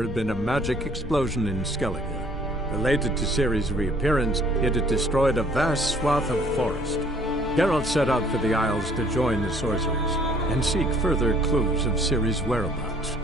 There had been a magic explosion in Skellige. Related to Ciri's reappearance, it had destroyed a vast swath of forest. Geralt set out for the Isles to join the sorcerers and seek further clues of Ciri's whereabouts.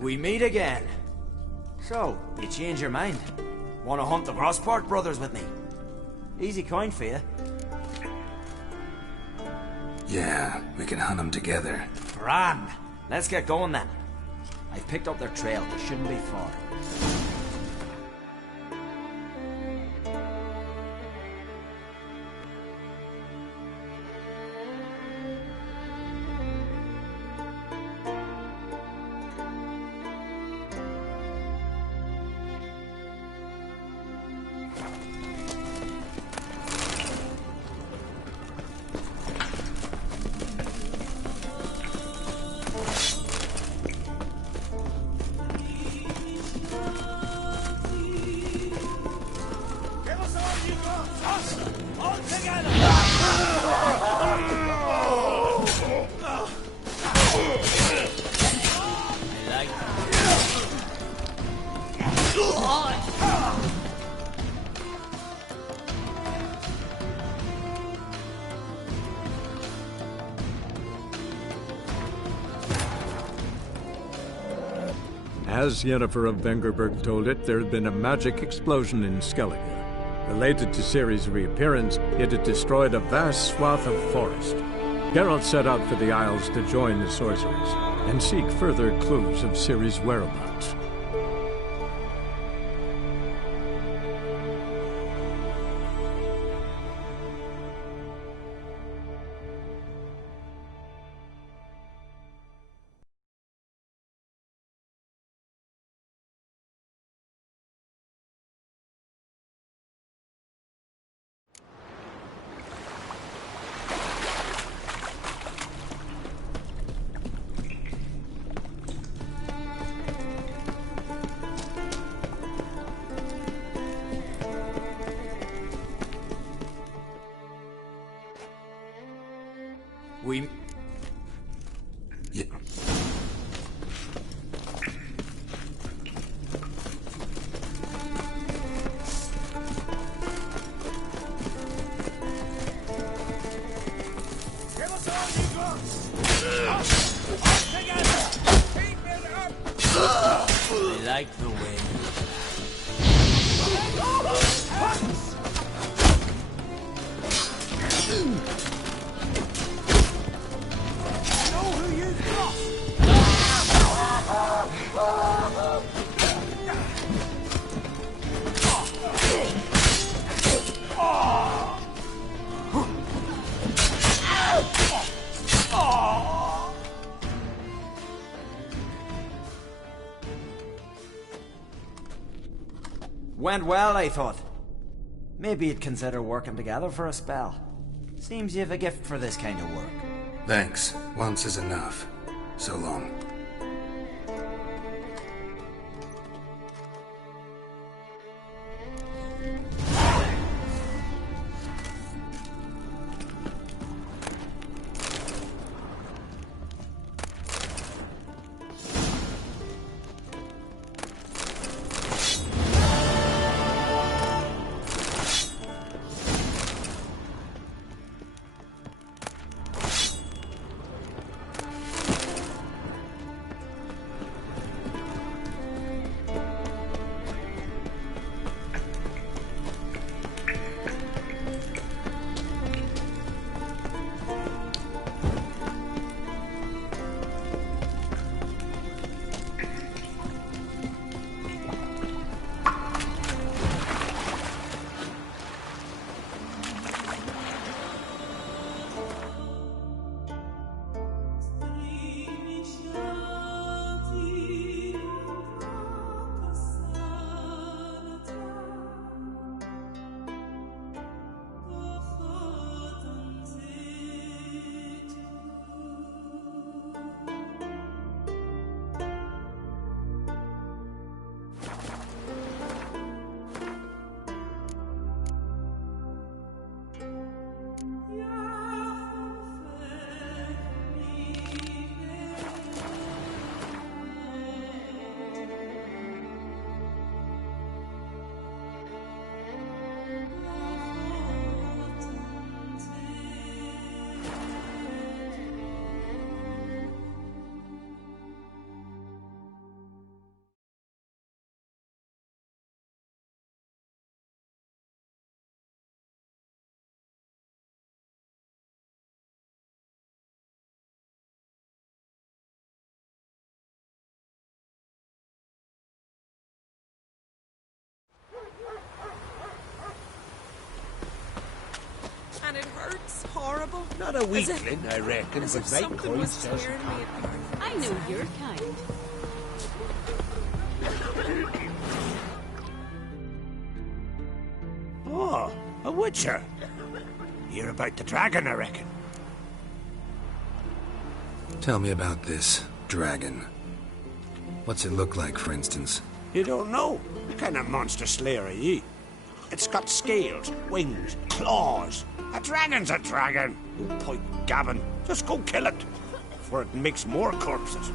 We meet again. So, you change your mind? Want to hunt the Crossport brothers with me? Easy coin for you. Yeah, we can hunt them together. Grand. Let's get going then. I've picked up their trail. They shouldn't be far. As Yennefer of Vengerberg told it, there had been a magic explosion in Skellige. Related to Ciri's reappearance, it had destroyed a vast swath of forest. Geralt set out for the Isles to join the sorcerers and seek further clues of Ciri's whereabouts. Yeah. I like the wind. Went well, I thought. Maybe you'd consider working together for a spell. Seems you have a gift for this kind of work. Thanks. Once is enough. So long. And it hurts horrible. Not a weakling, I reckon, As but if right something coins was does tearing me apart. I know your kind. Oh, a witcher. You're about the dragon, I reckon. Tell me about this dragon. What's it look like, for instance? You don't know? What kind of monster slayer are ye? It's got scales, wings, claws. A dragon's a dragon. You point gabbin'. Just go kill it. For it makes more corpses.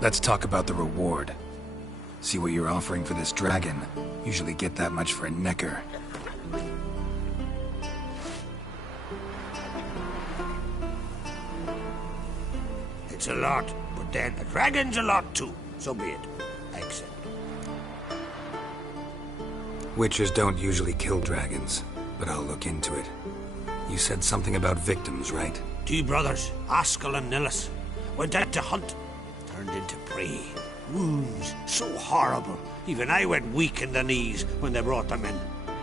Let's talk about the reward. See what you're offering for this dragon. Usually get that much for a necker. It's a lot, but then a dragon's a lot too. So be it. I accept. Witchers don't usually kill dragons, but I'll look into it. You said something about victims, right? 2 brothers, Askell and Nillis, went out to hunt. Turned into prey. Wounds so horrible. Even I went weak in the knees when they brought them in.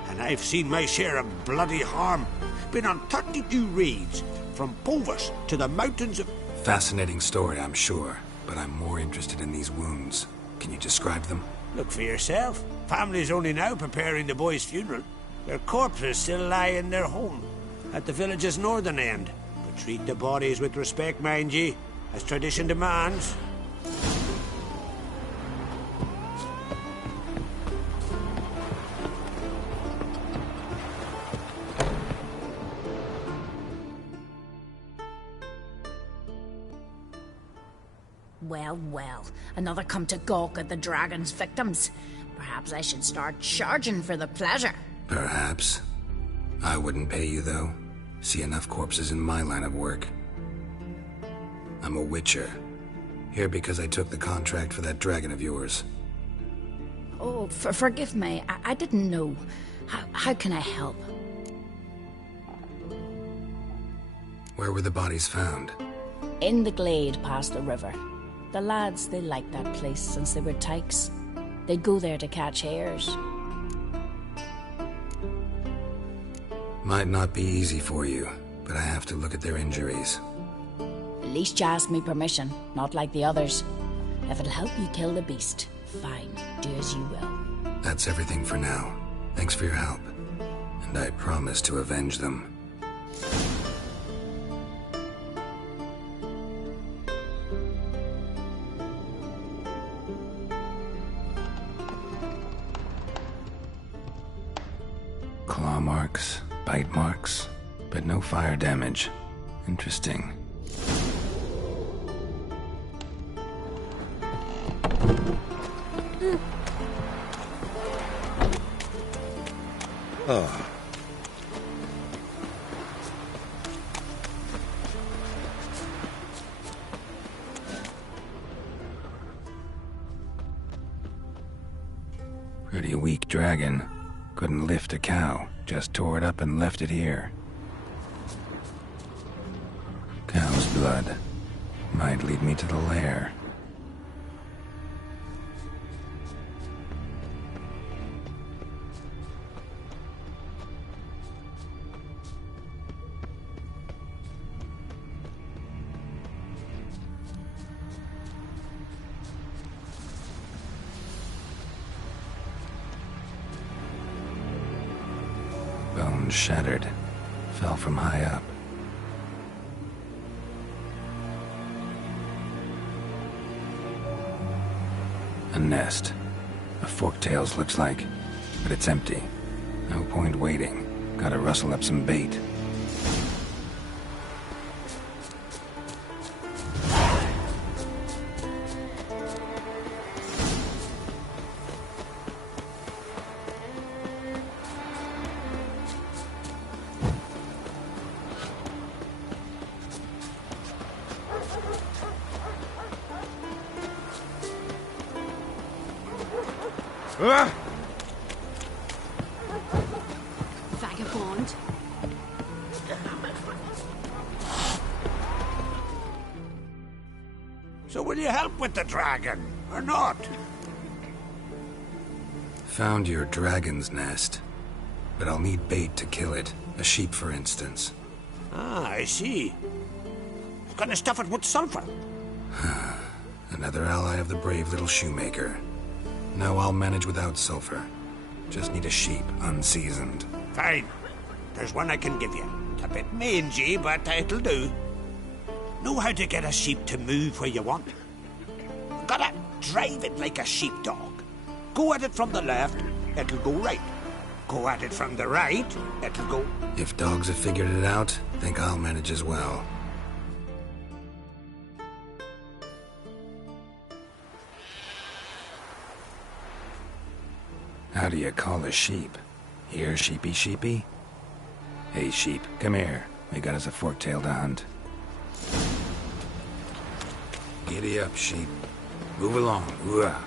And I've seen my share of bloody harm. Been on 32 raids, from Povus to the mountains of... Fascinating story, I'm sure, but I'm more interested in these wounds. Can you describe them? Look for yourself. Family's only now preparing the boy's funeral. Their corpses still lie in their home, at the village's northern end. But treat the bodies with respect, mind ye, as tradition demands. Well, well, another come to gawk at the dragon's victims. Perhaps I should start charging for the pleasure. Perhaps. I wouldn't pay you, though. See enough corpses in my line of work. I'm a witcher. Here because I took the contract for that dragon of yours. Oh, forgive me. I didn't know. How can I help? Where were the bodies found? In the glade past the river. The lads, they liked that place since they were tykes. They'd go there to catch hares. Might not be easy for you, but I have to look at their injuries. At least you asked me permission, not like the others. If it'll help you kill the beast, fine, do as you will. That's everything for now. Thanks for your help. And I promise to avenge them. Claw marks, bite marks, but no fire damage. Interesting. Oh. Pretty weak dragon. Couldn't lift a cow, just tore it up and left it here. Cow's blood. Might lead me to the lair. Bones shattered. Fell from high up. A nest. A forktails looks like, but it's empty. No point waiting. Gotta rustle up some bait. Vagabond. So will you help with the dragon, or not? Found your dragon's nest, but I'll need bait to kill it. A sheep, for instance. Ah, I see. Gonna stuff it with sulfur. Another ally of the brave little shoemaker. No, I'll manage without sulfur. Just need a sheep, unseasoned. Fine. There's one I can give you. It's a bit mangy, but it'll do. Know how to get a sheep to move where you want. Gotta drive it like a sheepdog. Go at it from the left, it'll go right. Go at it from the right, it'll go... If dogs have figured it out, think I'll manage as well. How do you call a sheep? Here, sheepy sheepy? Hey sheep, come here. We got us a fork-tailed to hunt. Giddy up, sheep. Move along. Ooh-ah.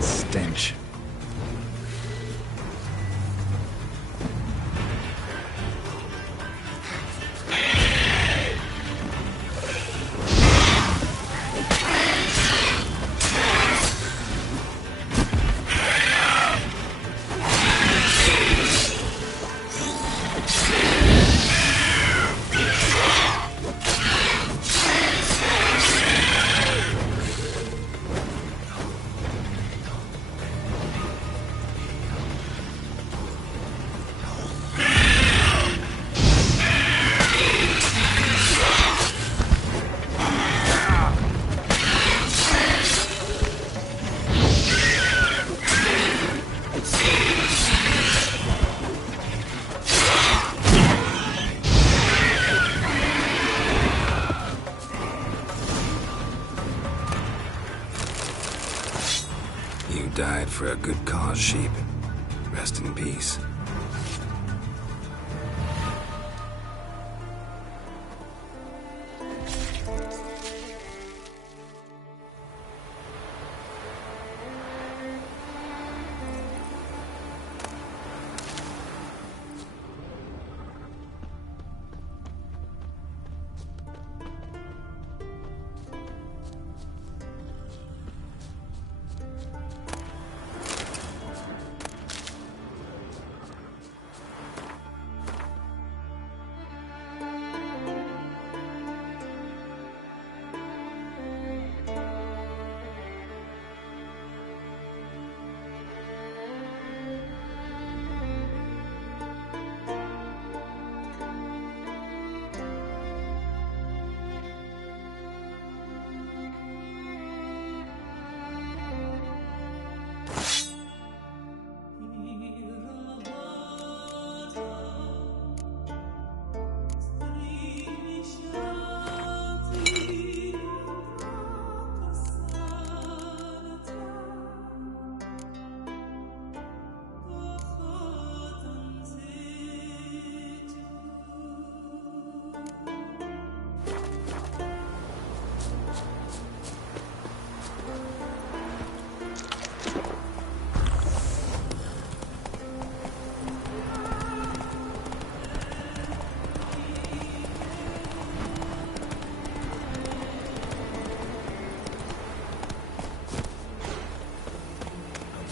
Stench. You died for a good cause, sheep. Rest in peace.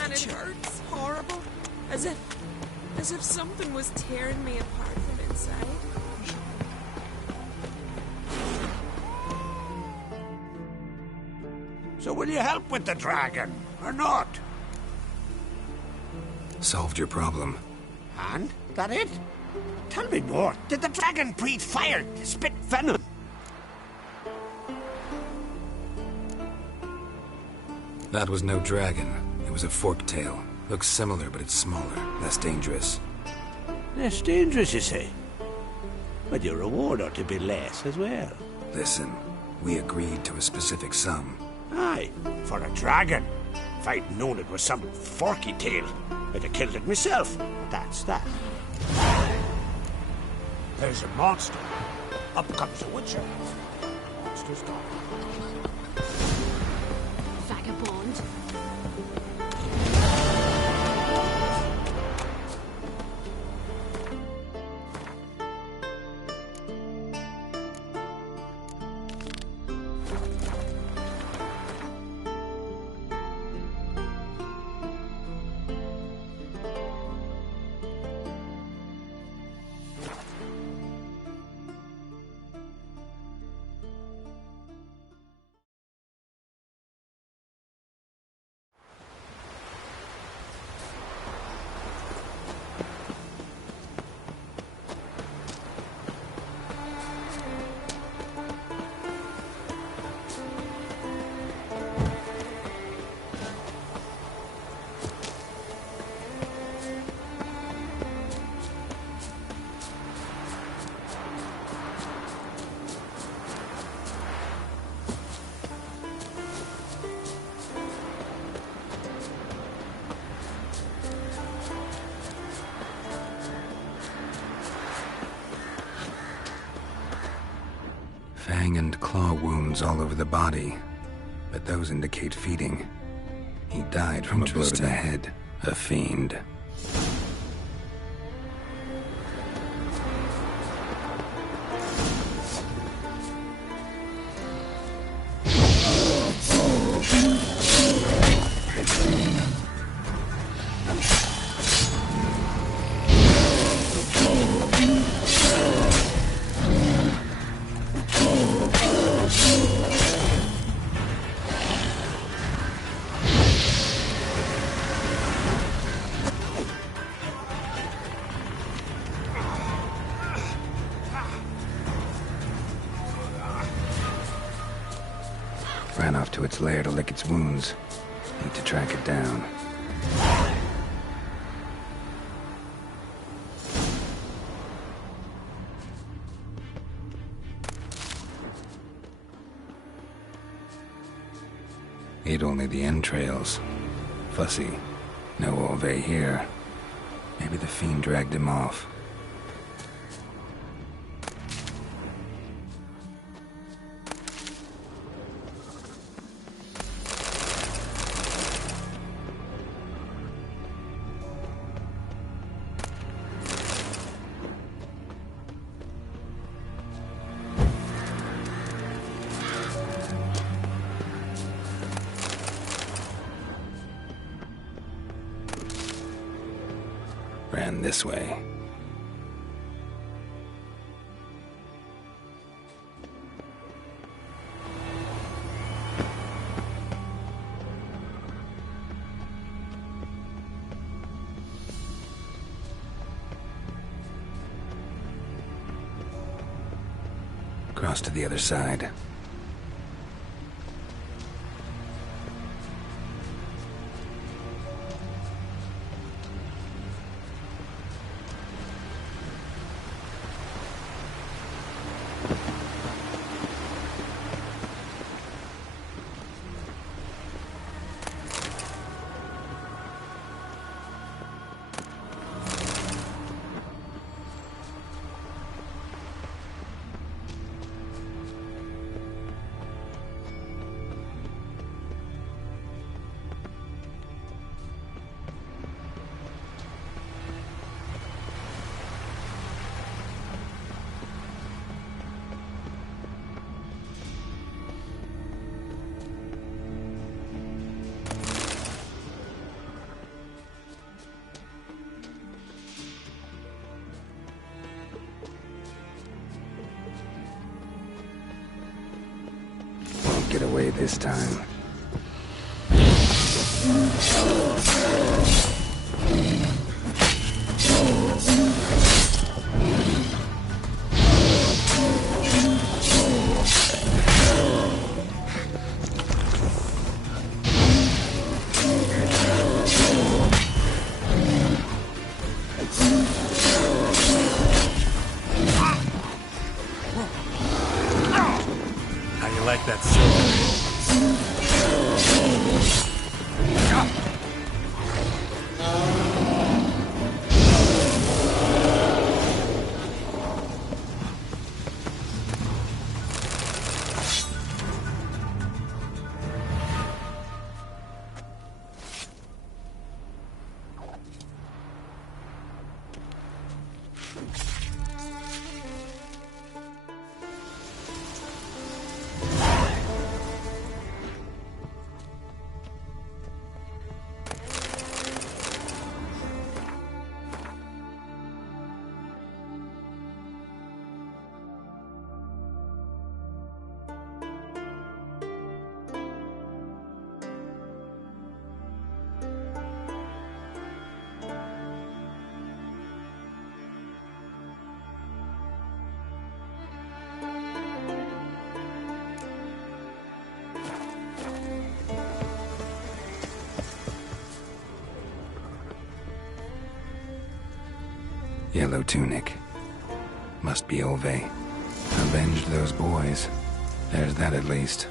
It hurts horrible. As if something was tearing me apart from inside. So will you help with the dragon, or not? Solved your problem. And? That it? Tell me more. Did the dragon breathe fire, spit venom? That was no dragon. It was a forked tail. Looks similar, but it's smaller, less dangerous. Less dangerous, you say? But your reward ought to be less as well. Listen, we agreed to a specific sum. Aye, for a dragon. If I'd known it was some forky tail, I'd have killed it myself. That's that. There's a monster. Up comes a witcher. Monster's gone. Vagabond. Fang and claw wounds all over the body, but those indicate feeding. He died from a blow to the head, a fiend. Ran off to its lair to lick its wounds. Need to track it down. Ate only the entrails. Fussy. No Ove here. Maybe the fiend dragged him off. Ran this way. Cross to the other side. Get away this time. like that sword. Yellow tunic. Must be Ove. Avenged those boys. There's that at least.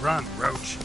Run, Roach.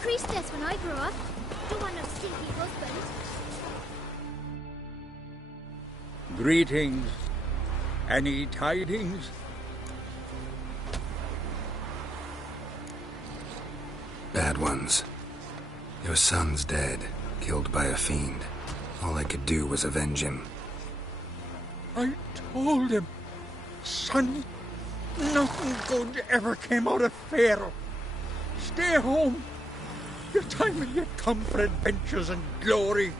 Priestess when I grow up. Don't want no stinky husband. Greetings. Any tidings? Bad ones. Your son's dead, killed by a fiend. All I could do was avenge him. I told him, son, nothing good ever came out of Pharaoh. Stay home. Your time will yet come for adventures and glory.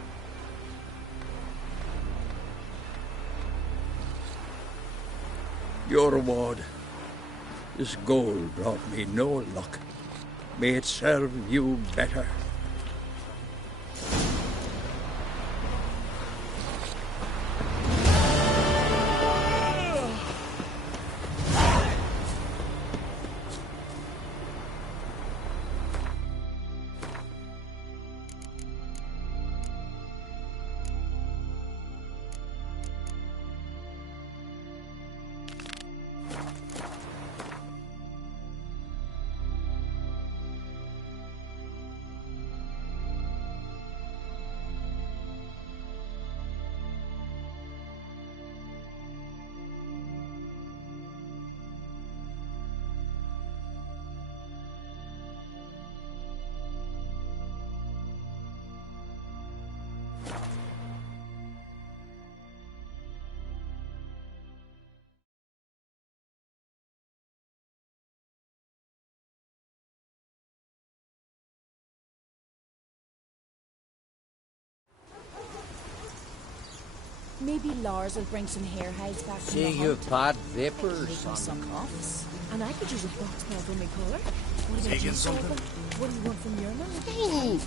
Your reward. This gold brought me no luck. May it serve you better. Maybe Lars will bring some hair hides back from the See you hunt. bad vapors. Make him some cuffs. And I could use a box now for my collar. What about Taking you, something? Stephen? What do you want from your man?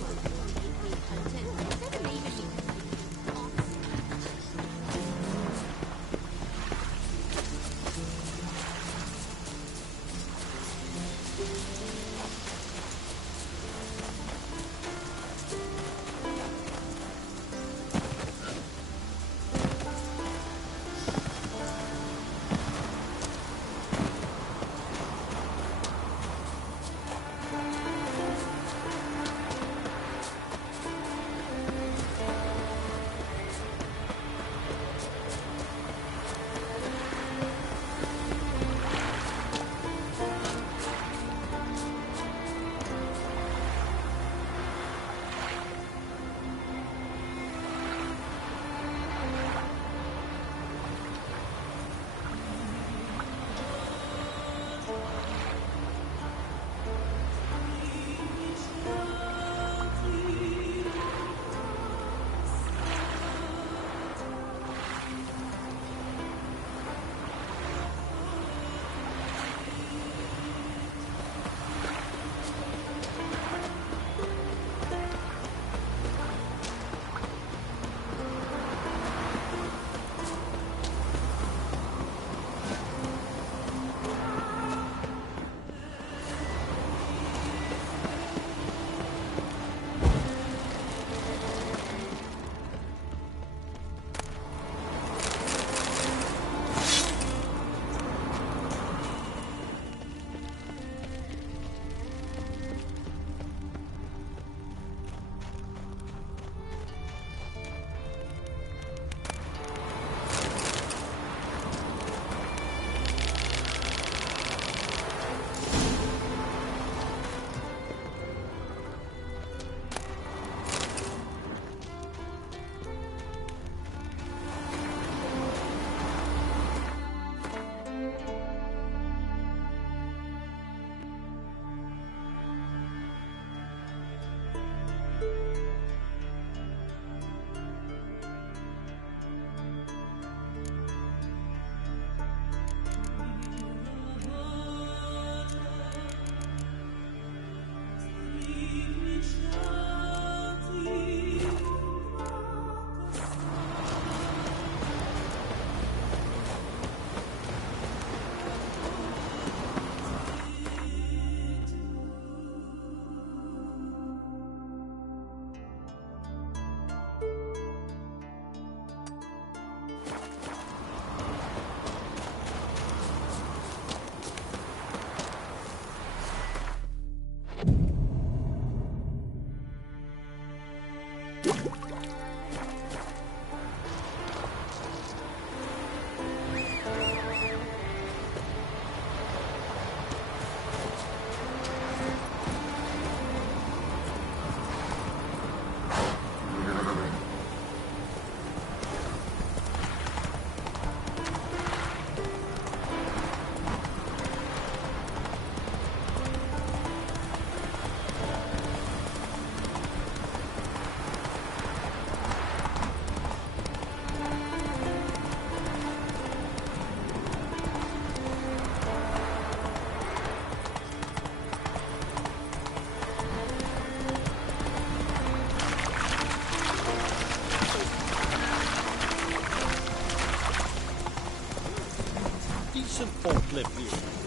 forklift here.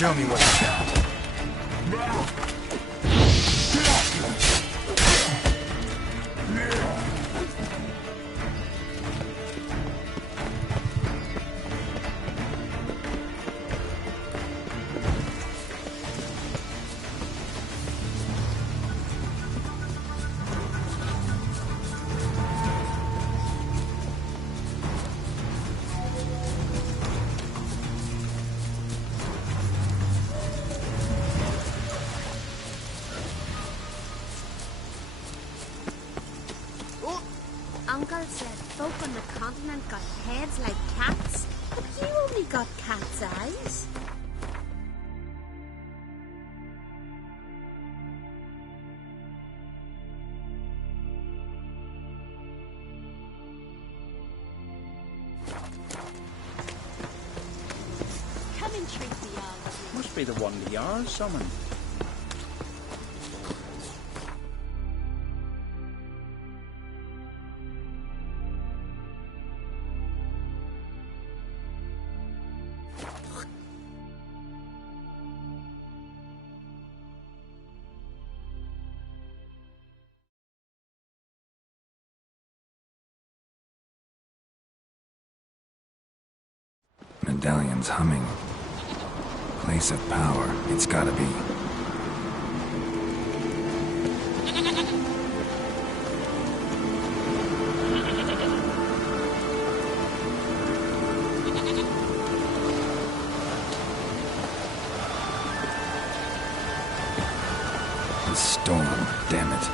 Show me what you got. uncle said folk on the continent got heads like cats, but you only got cat's eyes. Come and treat the Jarl. Must be the one the Jarl summoned. Medallion's humming. Place of power, it's gotta be. The storm, damn it.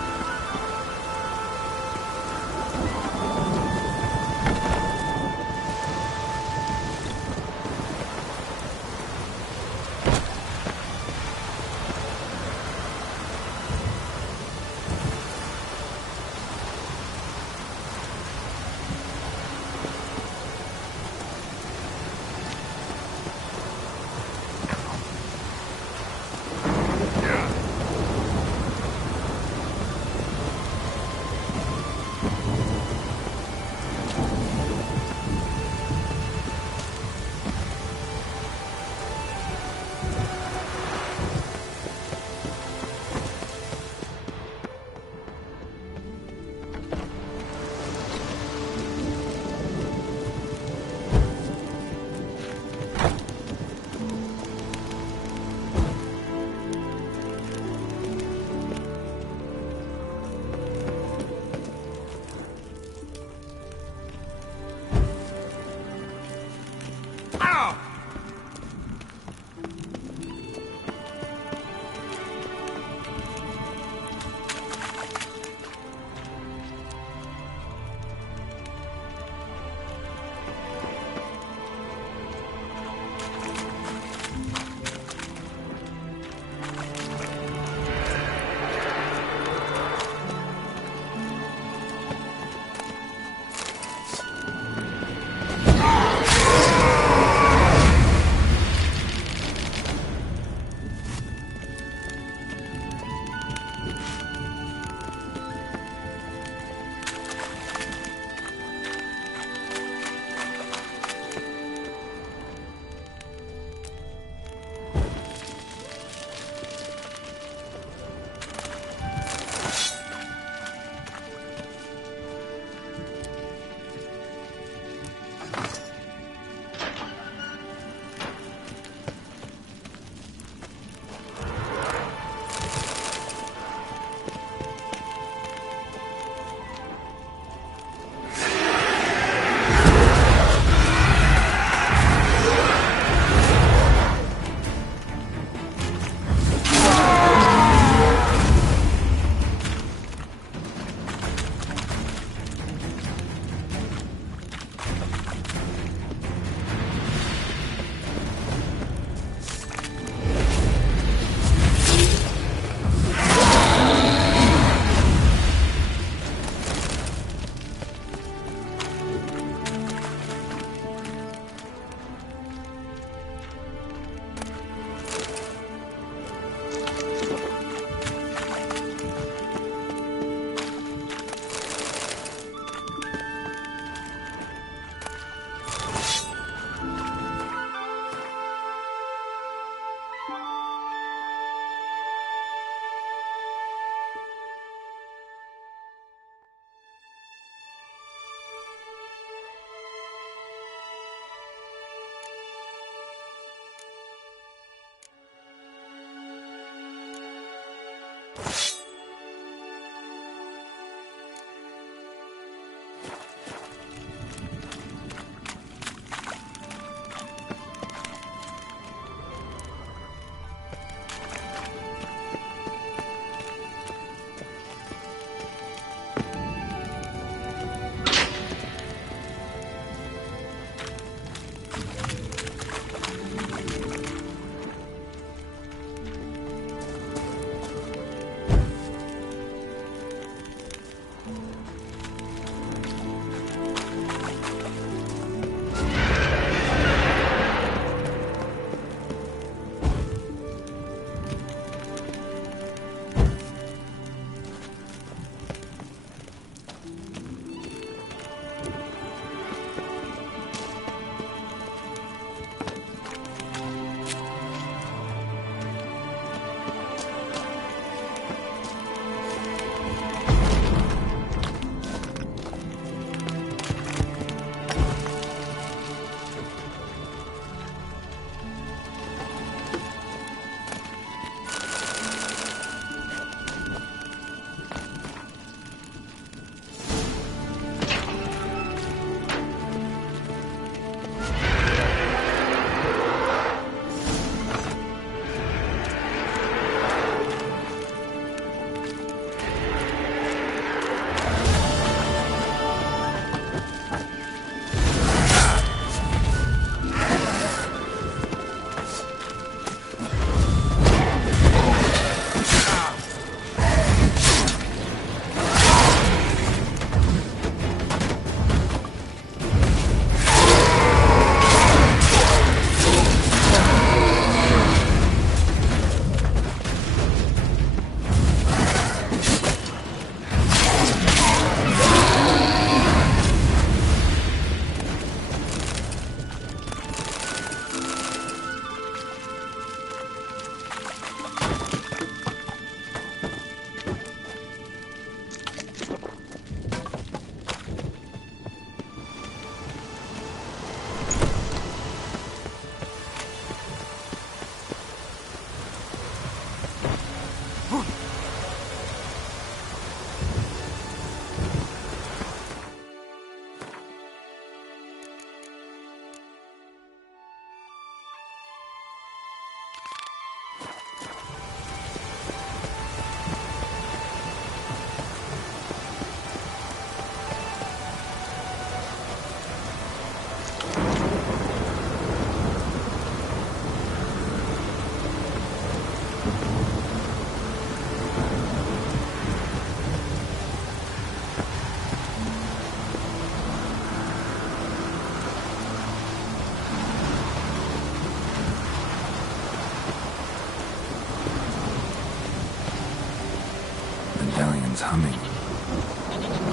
coming.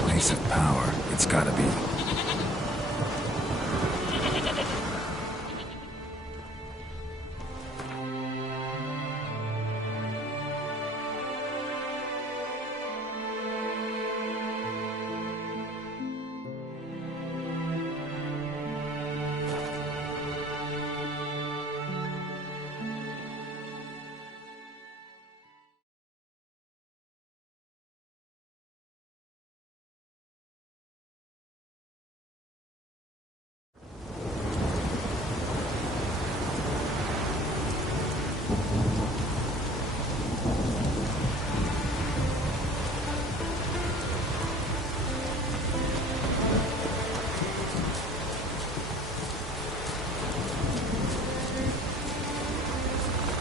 Place of power, it's gotta be.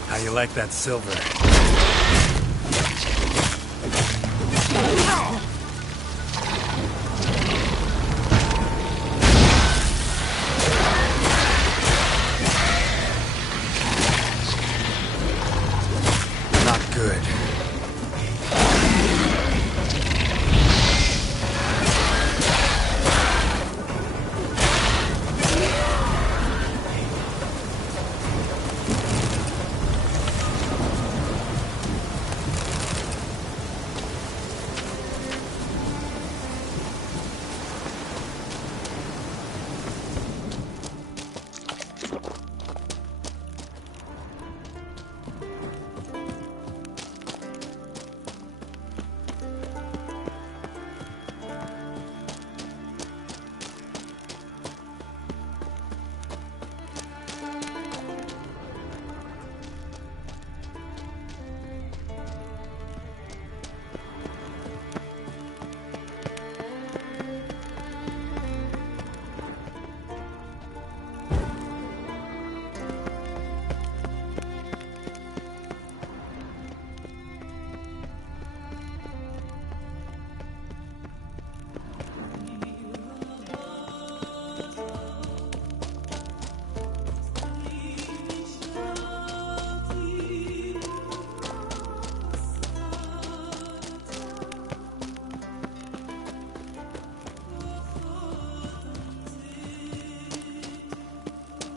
How you like that silver? Not good.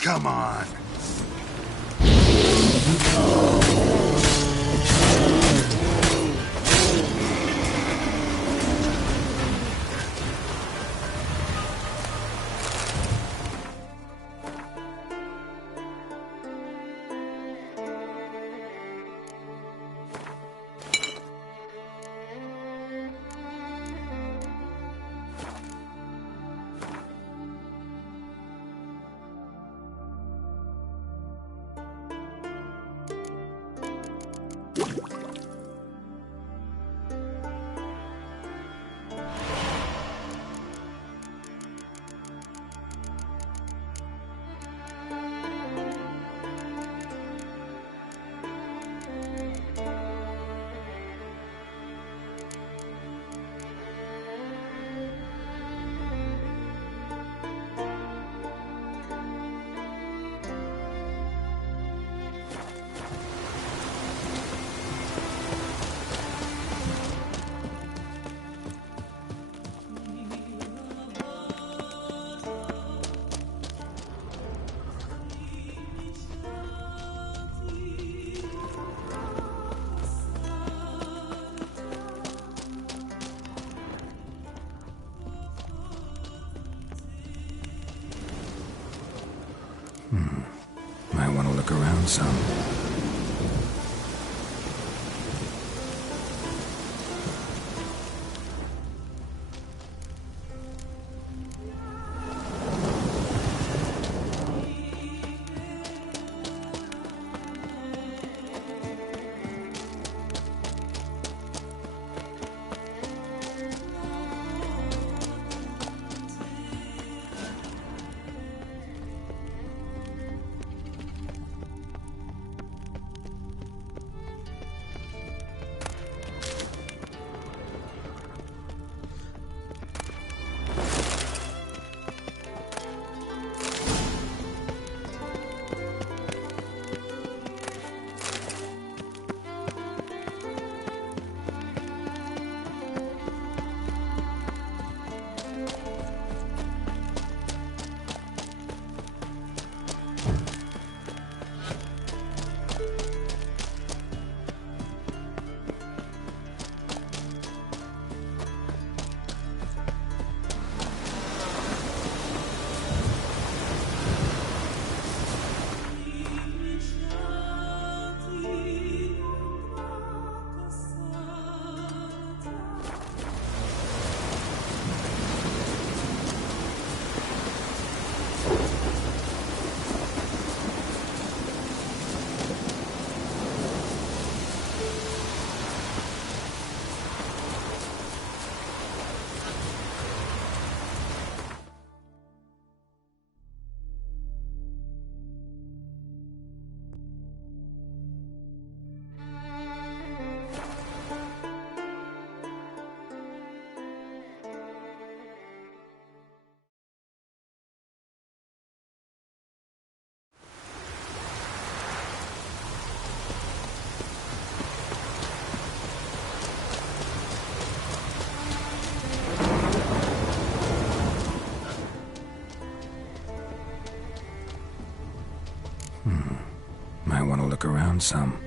Come on. Might want to look around some. look around some.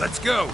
Let's go!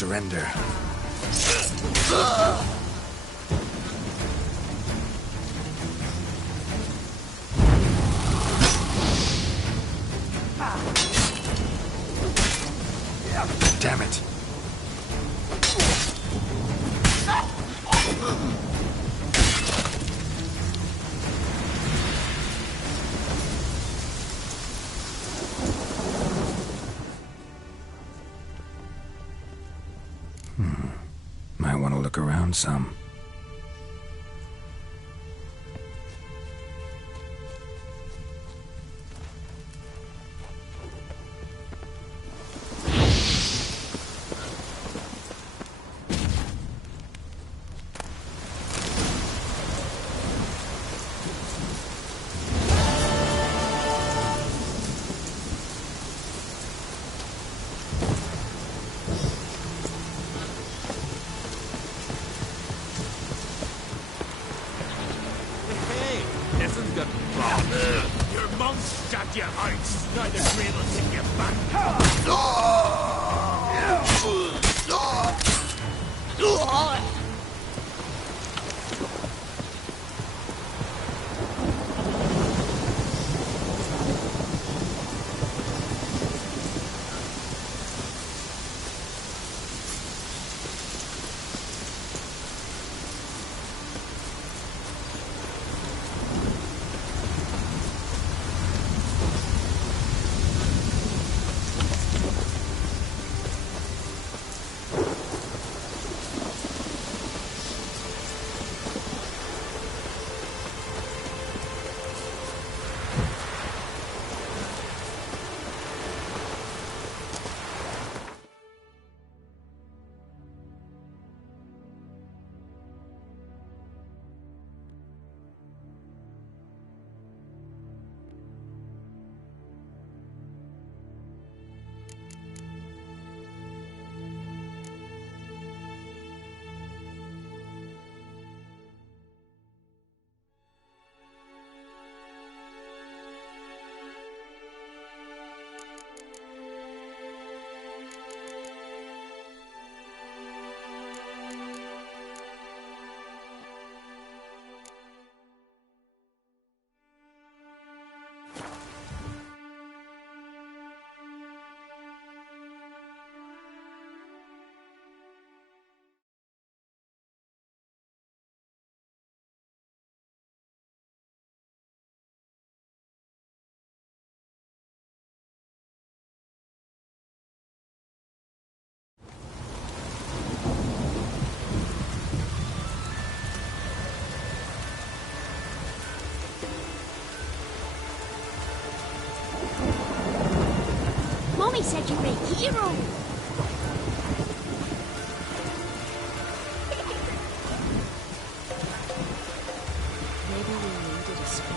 Surrender. Damn it. Might want to look around some. Hold your arts, neither grave will take you back. Mommy said you were a hero. Maybe we needed a screen.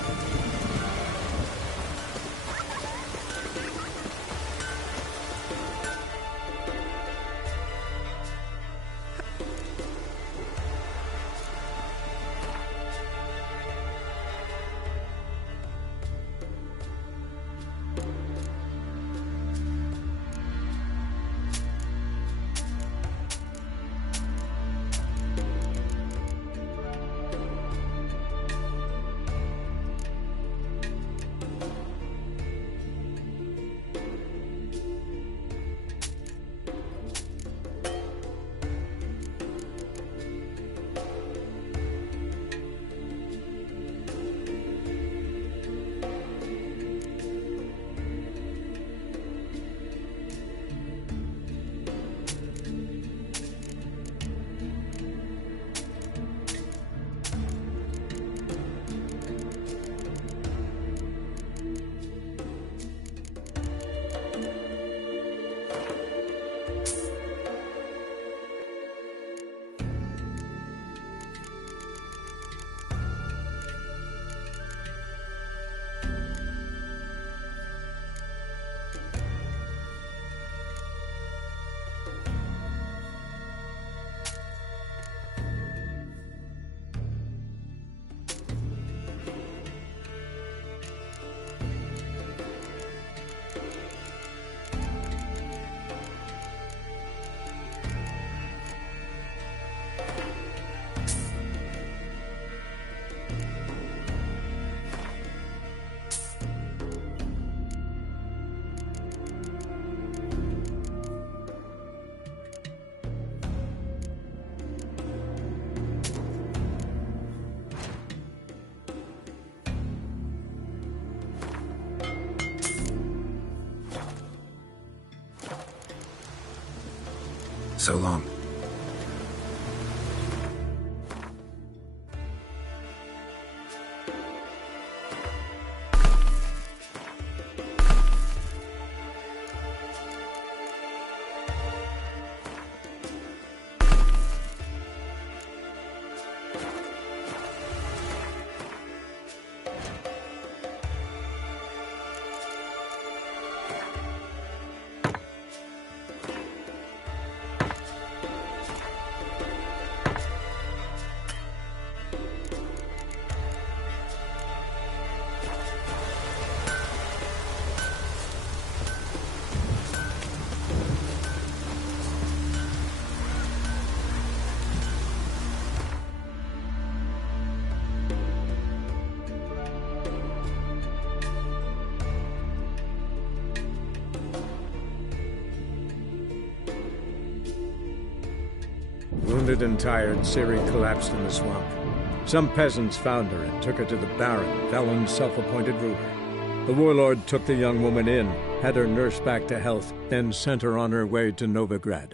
So long. Wounded and tired, Ciri collapsed in the swamp. Some peasants found her and took her to the Baron, Valen's self-appointed ruler. The warlord took the young woman in, had her nursed back to health, then sent her on her way to Novigrad.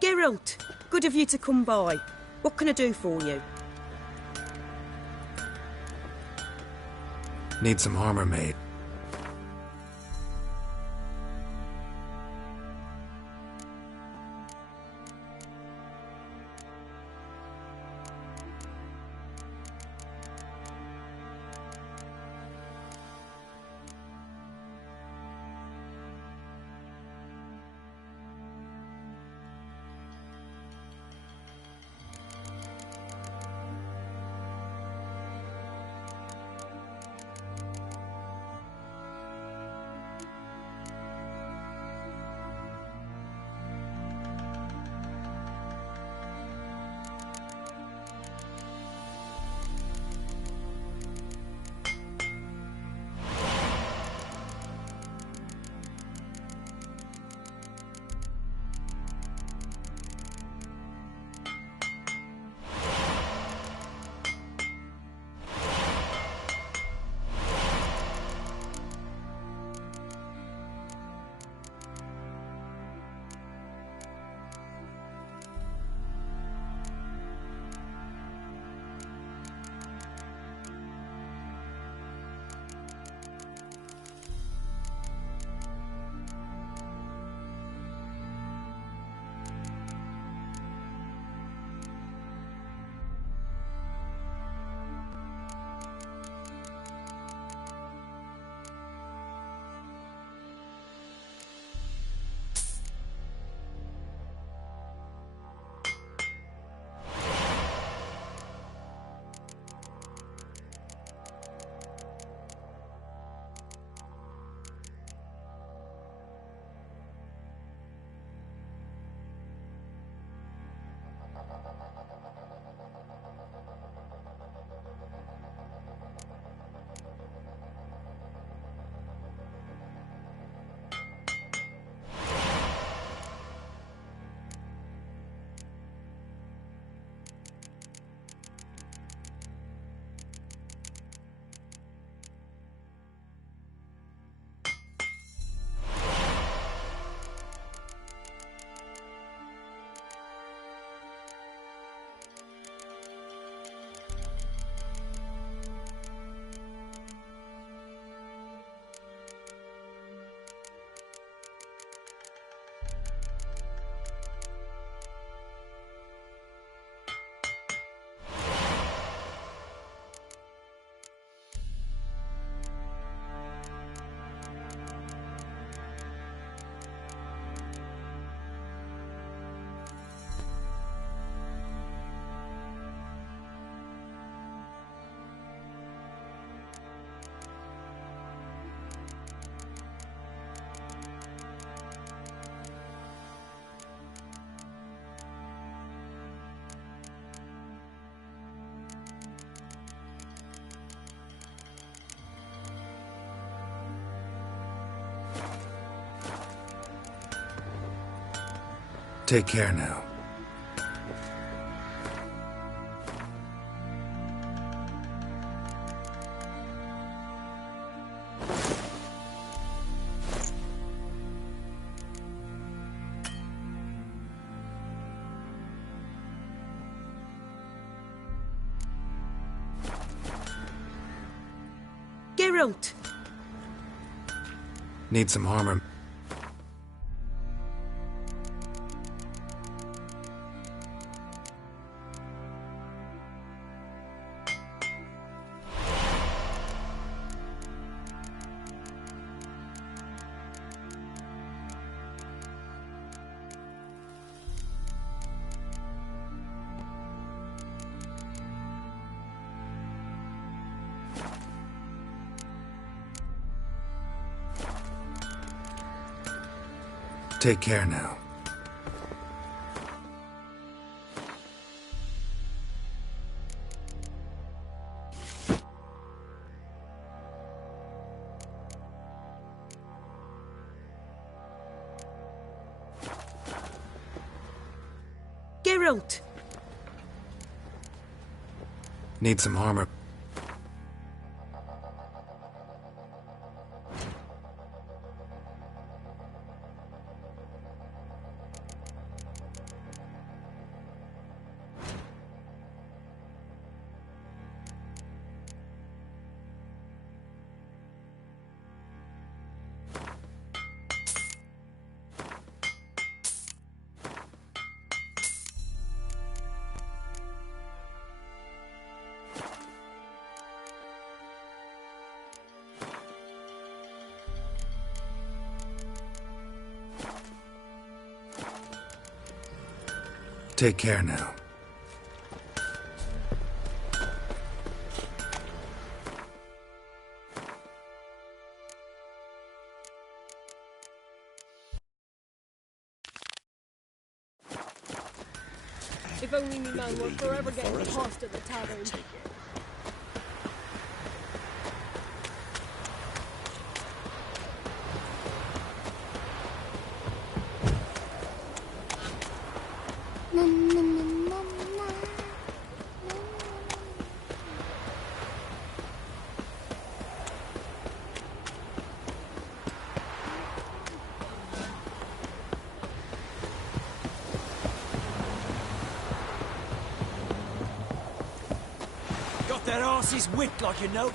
Geralt, good of you to come by. What can I do for you? Need some armor made. Take care now. Geralt! Need some armor. Take care now. Geralt! Need some armor. Take care now. If only me man were forever getting tossed at the tavern. That arse is whipped like you know.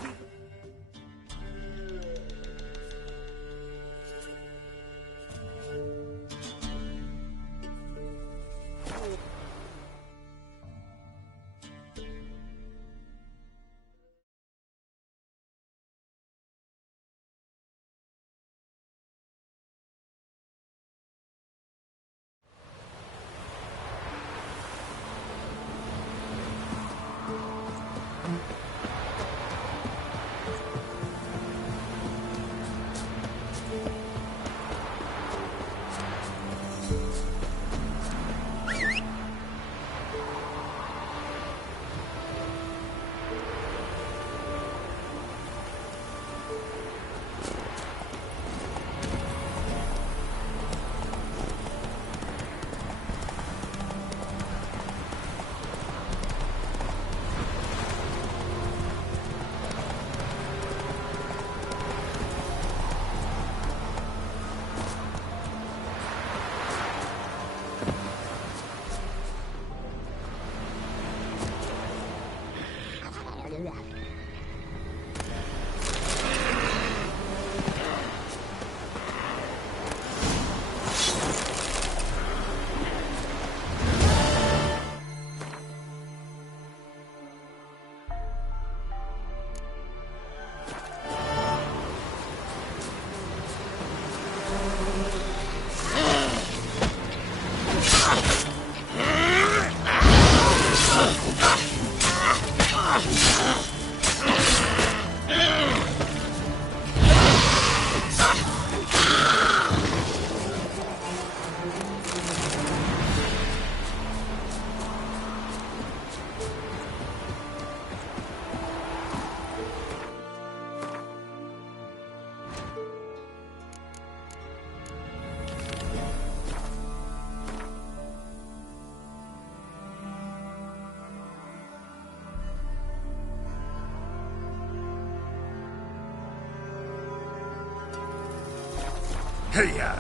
Hey-ya!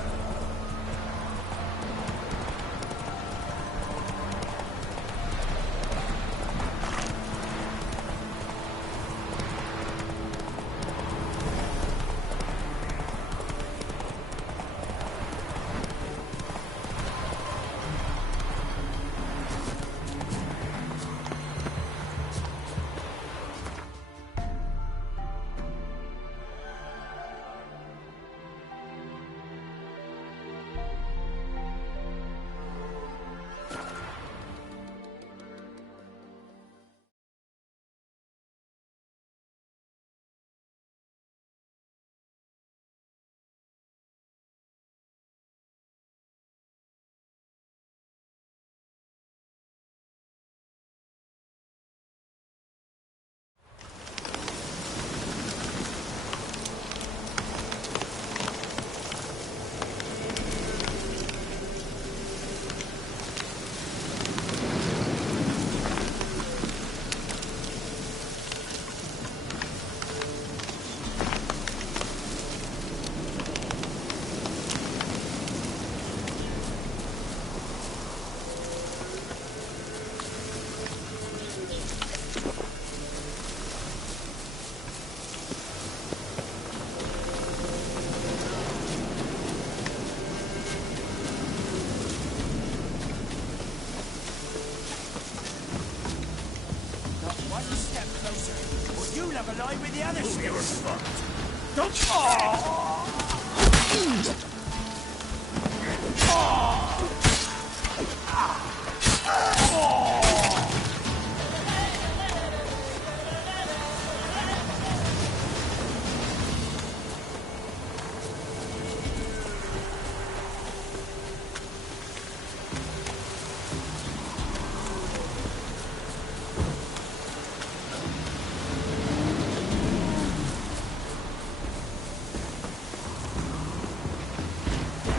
With the others. You're fucked. Don't.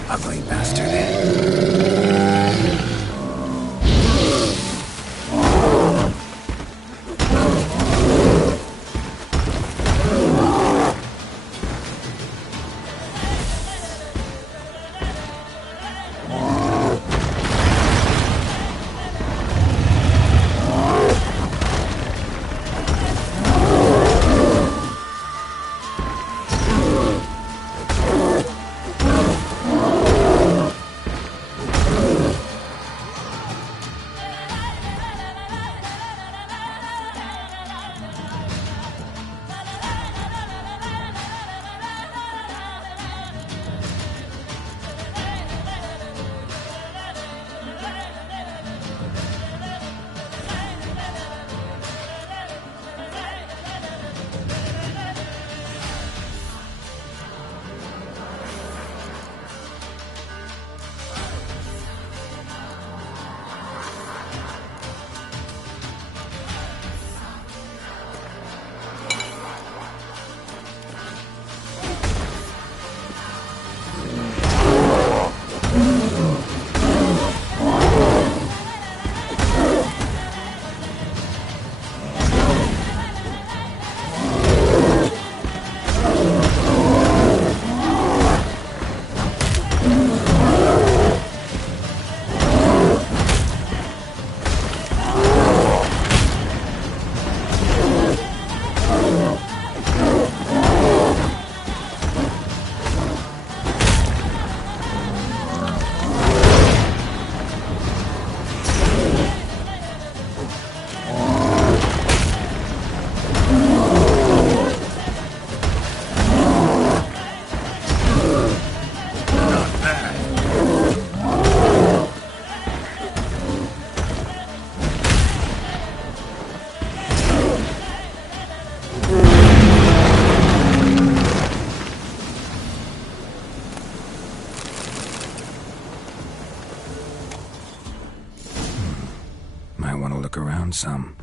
Ugly bastard. Might want to look around some.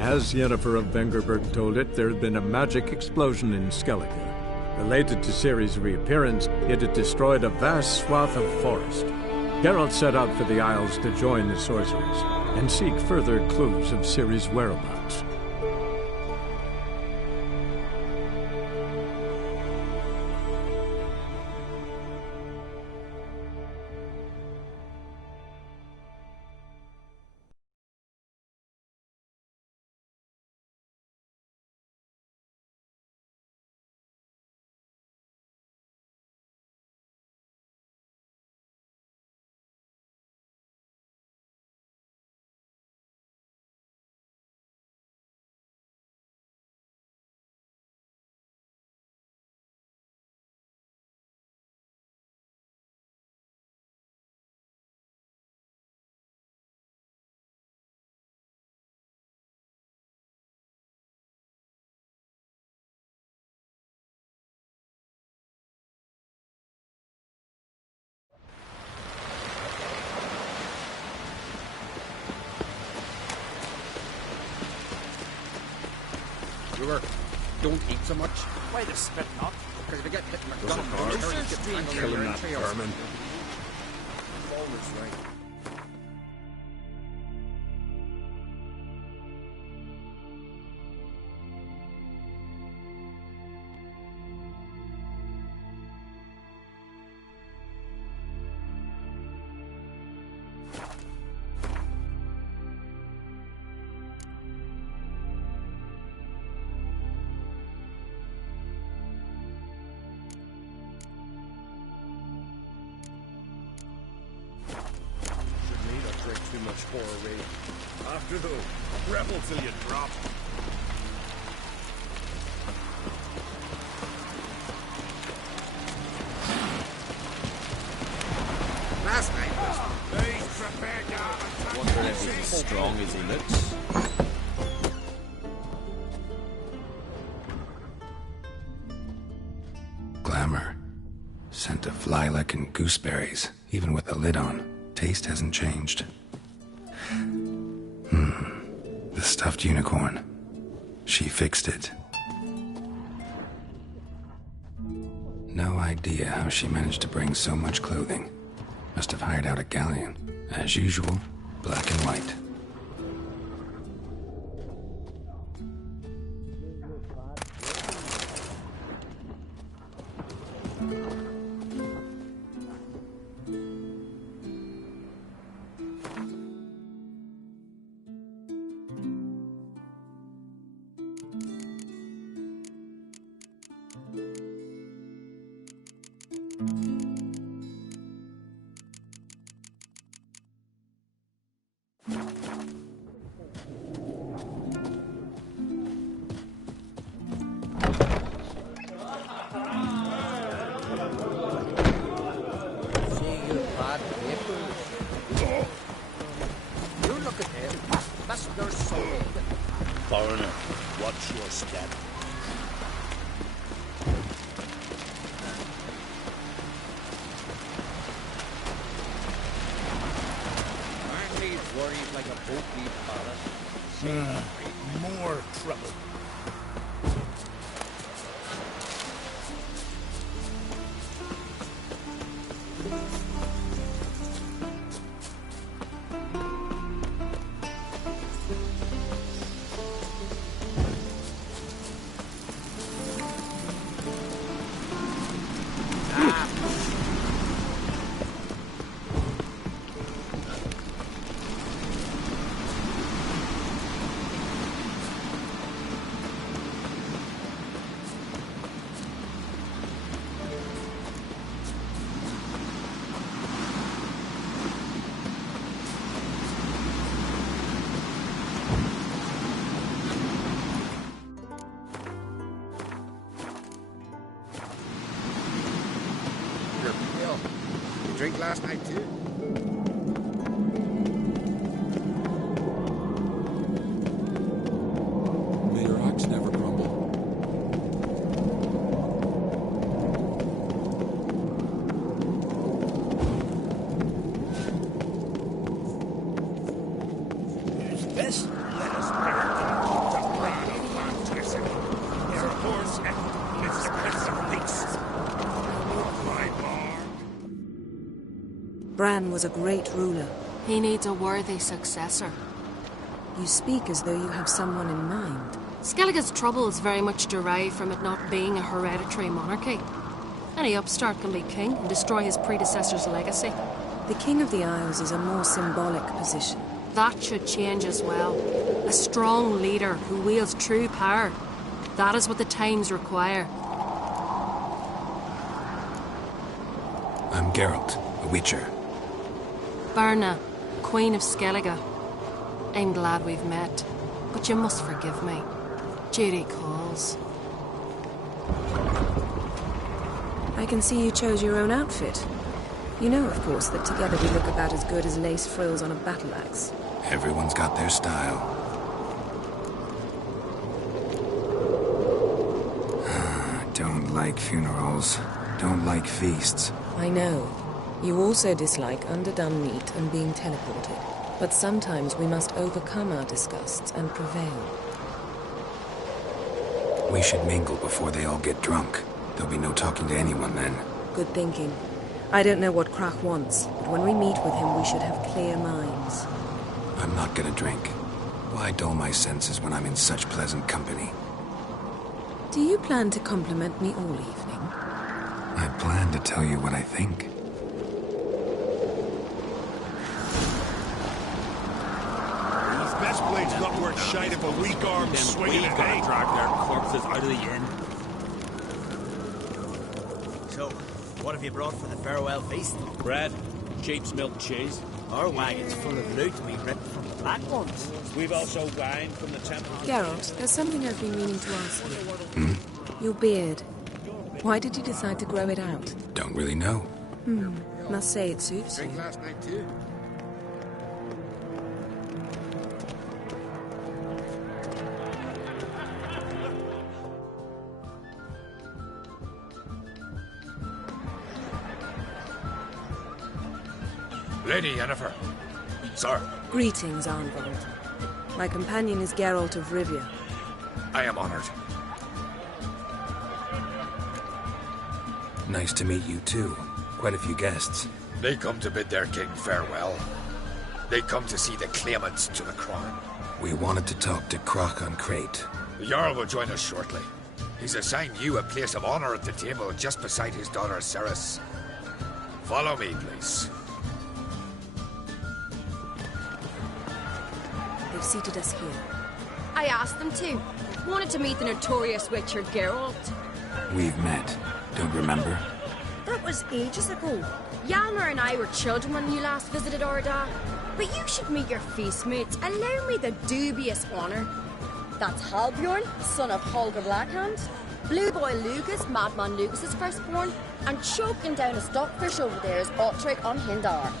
As Yennefer of Vengerberg told it, there had been a magic explosion in Skellige. Related to Ciri's reappearance, it had destroyed a vast swath of forest. Geralt set out for the Isles to join the sorcerers and seek further clues of Ciri's whereabouts. Brewer, don't eat so much. Why the spit not? Because if you get hit in the gut, Killing that vermin. Always right. Too much horror rate. After though, rebel till you drop. Last night was... He's prepared to wonder if he's as strong as he looks. Glamour. Scent of lilac and gooseberries, even with the lid on. Taste hasn't changed. The stuffed unicorn. She fixed it. No idea how she managed to bring so much clothing. Must have hired out a galleon. As usual, black and white. Foreigner, watch your step. Aren't these worries like a boat leave ballast? More trouble. Drink last night too? May your axe never crumble. Is this? Let us Bran was a great ruler. He needs a worthy successor. You speak as though you have someone in mind. Skellige's troubles very much derive from it not being a hereditary monarchy. Any upstart can be king and destroy his predecessor's legacy. The King of the Isles is a more symbolic position. That should change as well. A strong leader who wields true power. That is what the times require. I'm Geralt, a Witcher. Berna, Queen of Skellige. I'm glad we've met, but you must forgive me. Duty calls. I can see you chose your own outfit. You know, of course, that together we look about as good as lace frills on a battle axe. Everyone's got their style. Don't like funerals. Don't like feasts. I know. You also dislike underdone meat and being teleported. But sometimes we must overcome our disgusts and prevail. We should mingle before they all get drunk. There'll be no talking to anyone then. Good thinking. I don't know what Krach wants, but when we meet with him, we should have clear minds. I'm not gonna drink. Why dull my senses when I'm in such pleasant company? Do you plan to compliment me all evening? I plan to tell you what I think. These best blades not worth shite if a weak arm swinging it, eh? Drag their corpses out of the inn. So, what have you brought for the farewell feast? Bread, sheep's milk cheese. Our wagon's full of loot we ripped from the black ones. We've also wine from the temple. Geralt, there's something I've been meaning to ask you. Your beard. Why did you decide to grow it out? Don't really know. Must say it suits you. Last night too. Lady Yennefer. Sir, Greetings, Arnvold. My companion is Geralt of Rivia. I am honored. Nice to meet you too. Quite a few guests. They come to bid their king farewell. They come to see the claimants to the crown. We wanted to talk to Krach on Crate. The Jarl will join us shortly. He's assigned you a place of honor at the table just beside his daughter Ceres. Follow me, please. They've seated us here. I asked them to. Wanted to meet the notorious Witcher Geralt. We've met. Don't remember? That was ages ago. Hjalmar and I were children when you last visited Orda. But you should meet your feast mates. Allow me the dubious honour. That's Halbjorn, son of Holger Blackhand. Blue Boy Lucas, Madman Lucas's firstborn. And choking down a stockfish over there is Otrek on Hindar.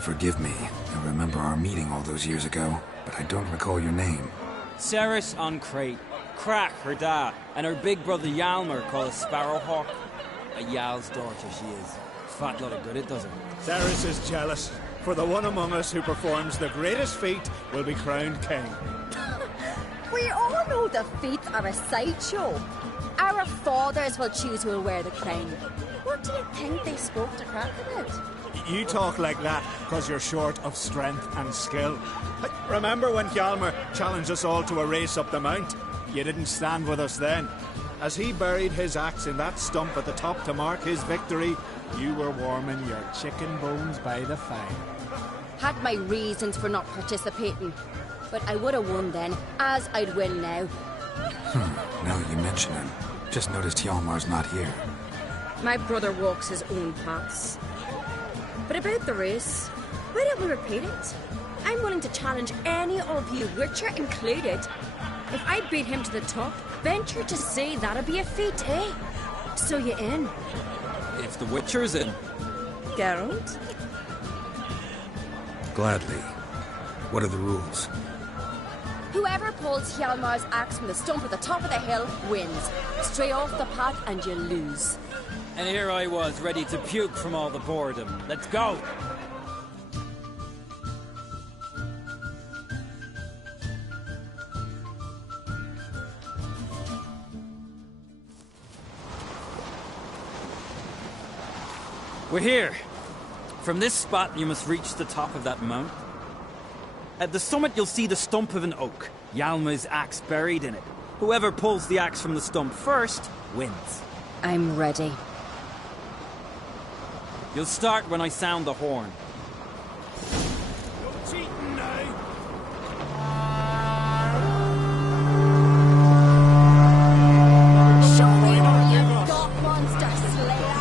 Forgive me. I remember our meeting all those years ago, but I don't recall your name. Ceres on Crate, Krach her dad, and her big brother Hjalmar called Sparrowhawk. A Jarl's daughter she is. Fat lot of good it does her. Ceres is jealous, for the one among us who performs the greatest feat will be crowned king. We all know the feats are a sideshow. Our fathers will choose who will wear the crown. What do you think they spoke to Krach about? You talk like that because you're short of strength and skill. Remember when Hjalmar challenged us all to a race up the mount? You didn't stand with us then. As he buried his axe in that stump at the top to mark his victory, you were warming your chicken bones by the fire. Had my reasons for not participating, but I would have won then, as I'd win now. Now that you mention him, just noticed Hjalmar's not here. My brother walks his own paths. But about the race, why don't we repeat it? I'm willing to challenge any of you, Witcher included. If I beat him to the top, venture to say that'd be a feat, eh? So you in? If the Witcher's in. Geralt? Gladly. What are the rules? Whoever pulls Hjalmar's axe from the stump at the top of the hill wins. Stray off the path and you lose. And here I was, ready to puke from all the boredom. Let's go! We're here. From this spot, you must reach the top of that mount. At the summit, you'll see the stump of an oak. Yalma's axe buried in it. Whoever pulls the axe from the stump first wins. I'm ready. You'll start when I sound the horn. No cheating now. Show me what you've got, monster slayer!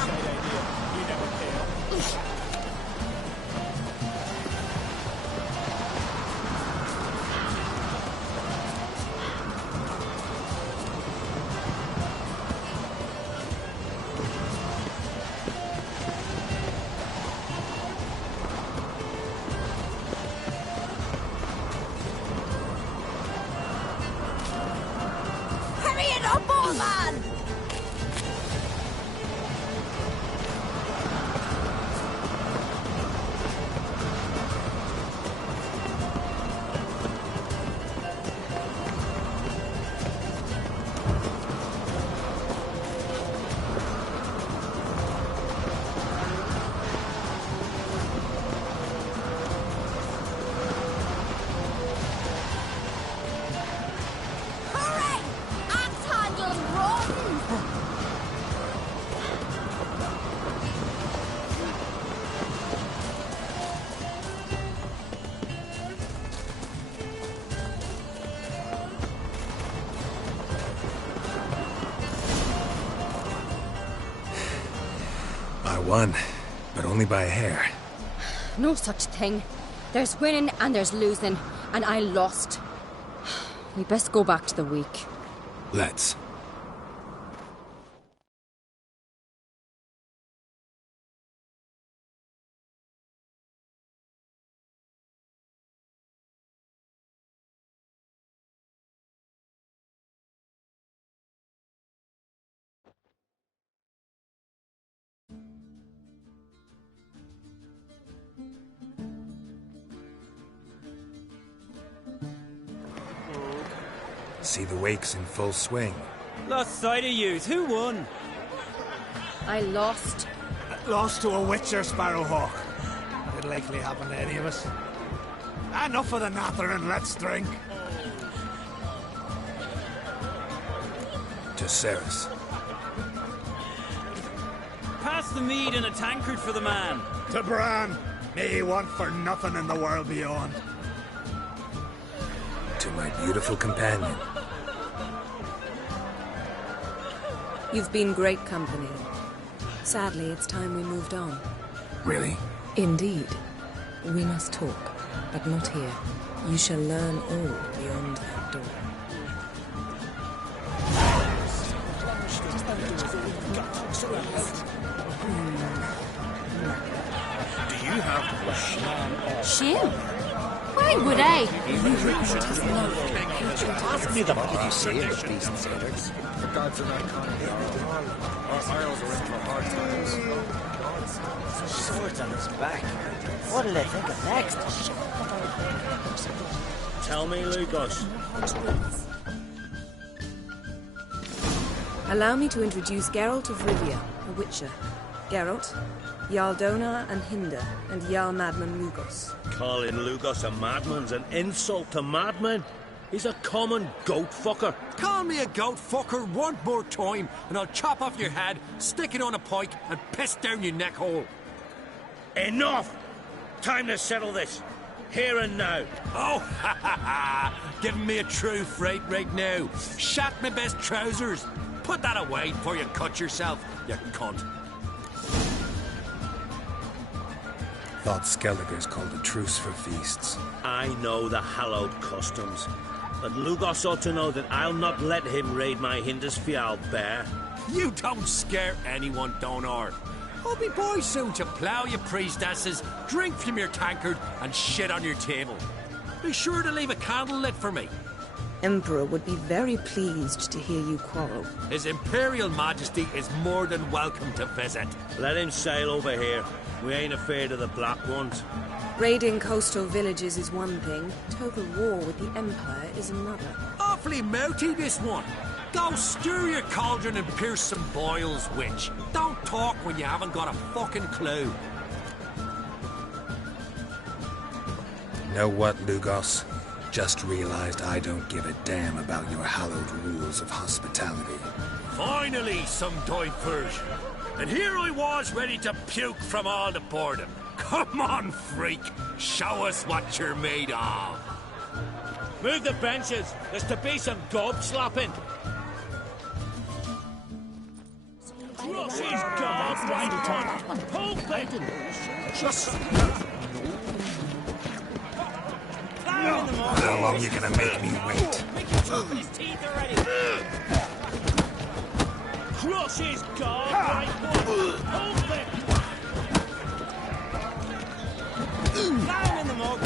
Hurry it up, old man! Hurry! Axe handles rotten! I won, but only by a hair. No such thing. There's winning and there's losing, and I lost. We best go back to the week. Let's. See the wakes in full swing. Lost sight of yous. Who won? I lost. Lost to a witcher, Sparrowhawk. It'll likely happen to any of us. Enough of the natter and let's drink. To Ceres. Pass the mead in a tankard for the man. To Bran. May he want for nothing in the world beyond. To my beautiful companion. You've been great company. Sadly, it's time we moved on. Really? Indeed. We must talk, but not here. You shall learn all beyond that door. Do you have Shim? Why would I? Ask me the bloody sailors, beast and sailors. The gods are not kind. Our isles are in for hard times. Swords on his back. What'll they think of next? Tell me, Lugos. Allow me to introduce Geralt of Rivia, a witcher. Geralt, Jarl Donar and Hinder, and Jarl Madman Lugos. Calling Lugos a madman's an insult to madmen. He's a common goat fucker. Call me a goat fucker one more time, and I'll chop off your head, stick it on a pike, and piss down your neck hole. Enough! Time to settle this. Here and now. Oh, ha ha ha! Giving me a true fright right now. Shat my best trousers. Put that away before you cut yourself, you cunt. Thought Skelliger's called a truce for feasts. I know the hallowed customs. But Lugos ought to know that I'll not let him raid my Hindisfial bear. You don't scare anyone, Donar. I'll be boy soon to plough your priestesses, drink from your tankard, and shit on your table. Be sure to leave a candle lit for me. Emperor would be very pleased to hear you quarrel. His Imperial Majesty is more than welcome to visit. Let him sail over here. We ain't afraid of the Black Ones. Raiding coastal villages is one thing. Total war with the Empire is another. Awfully mouty, this one. Go stir your cauldron and pierce some boils, witch. Don't talk when you haven't got a fucking clue. Know what, Lugos? Just realized I don't give a damn about your hallowed rules of hospitality. Finally, some diversion. And here I was ready to puke from all the boredom. Come on, freak. Show us what you're made of. Move the benches. There's to be some gob slopping. Cross his gob right on. Pulp it. Just... How long you gonna make me wait? Make him open his teeth already. Cross his gob right one. Pulp it. Down in the mug.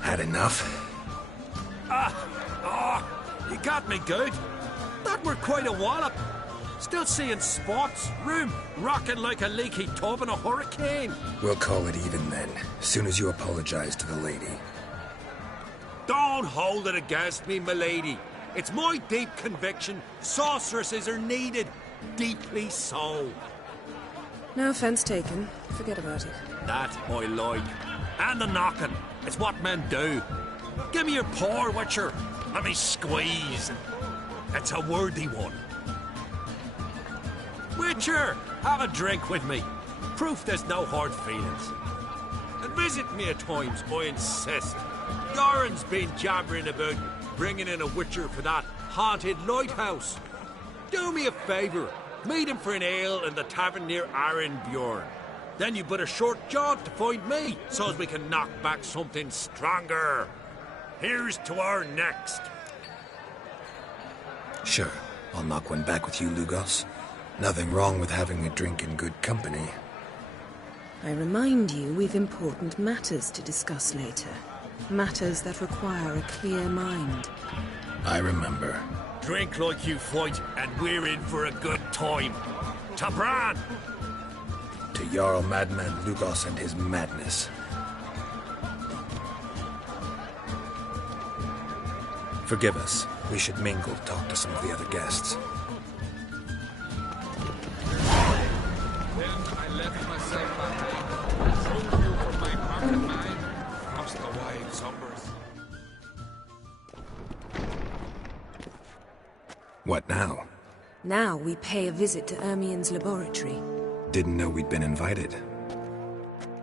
Had enough? You got me good. That were quite a wallop. Still seeing spots, room rocking like a leaky tub in a hurricane. We'll call it even then, soon as you apologize to the lady. Don't hold it against me, milady. It's my deep conviction sorceresses are needed. Deeply so. No offense taken. Forget about it. That I like. And the knocking. It's what men do. Give me your paw, Witcher. Let me squeeze. It's a worthy one. Witcher, have a drink with me. Proof there's no hard feelings. And visit me at times, I insist. Goran's been jabbering about bringing in a Witcher for that haunted lighthouse. Do me a favour. Meet him for an ale in the tavern near Arenbjorn. Then you but a short jog to find me, so as we can knock back something stronger. Here's to our next. Sure, I'll knock one back with you, Lugos. Nothing wrong with having a drink in good company. I remind you we've important matters to discuss later. Matters that require a clear mind. I remember. Drink like you fight, and we're in for a good time. To Bran! To Jarl Madman Lugos and his madness. Forgive us. We should mingle, talk to some of the other guests. Then I left myself behind. Showed you from my pocket mind across the wide suburbs. What now? Now we pay a visit to Ermien's laboratory. Didn't know we'd been invited.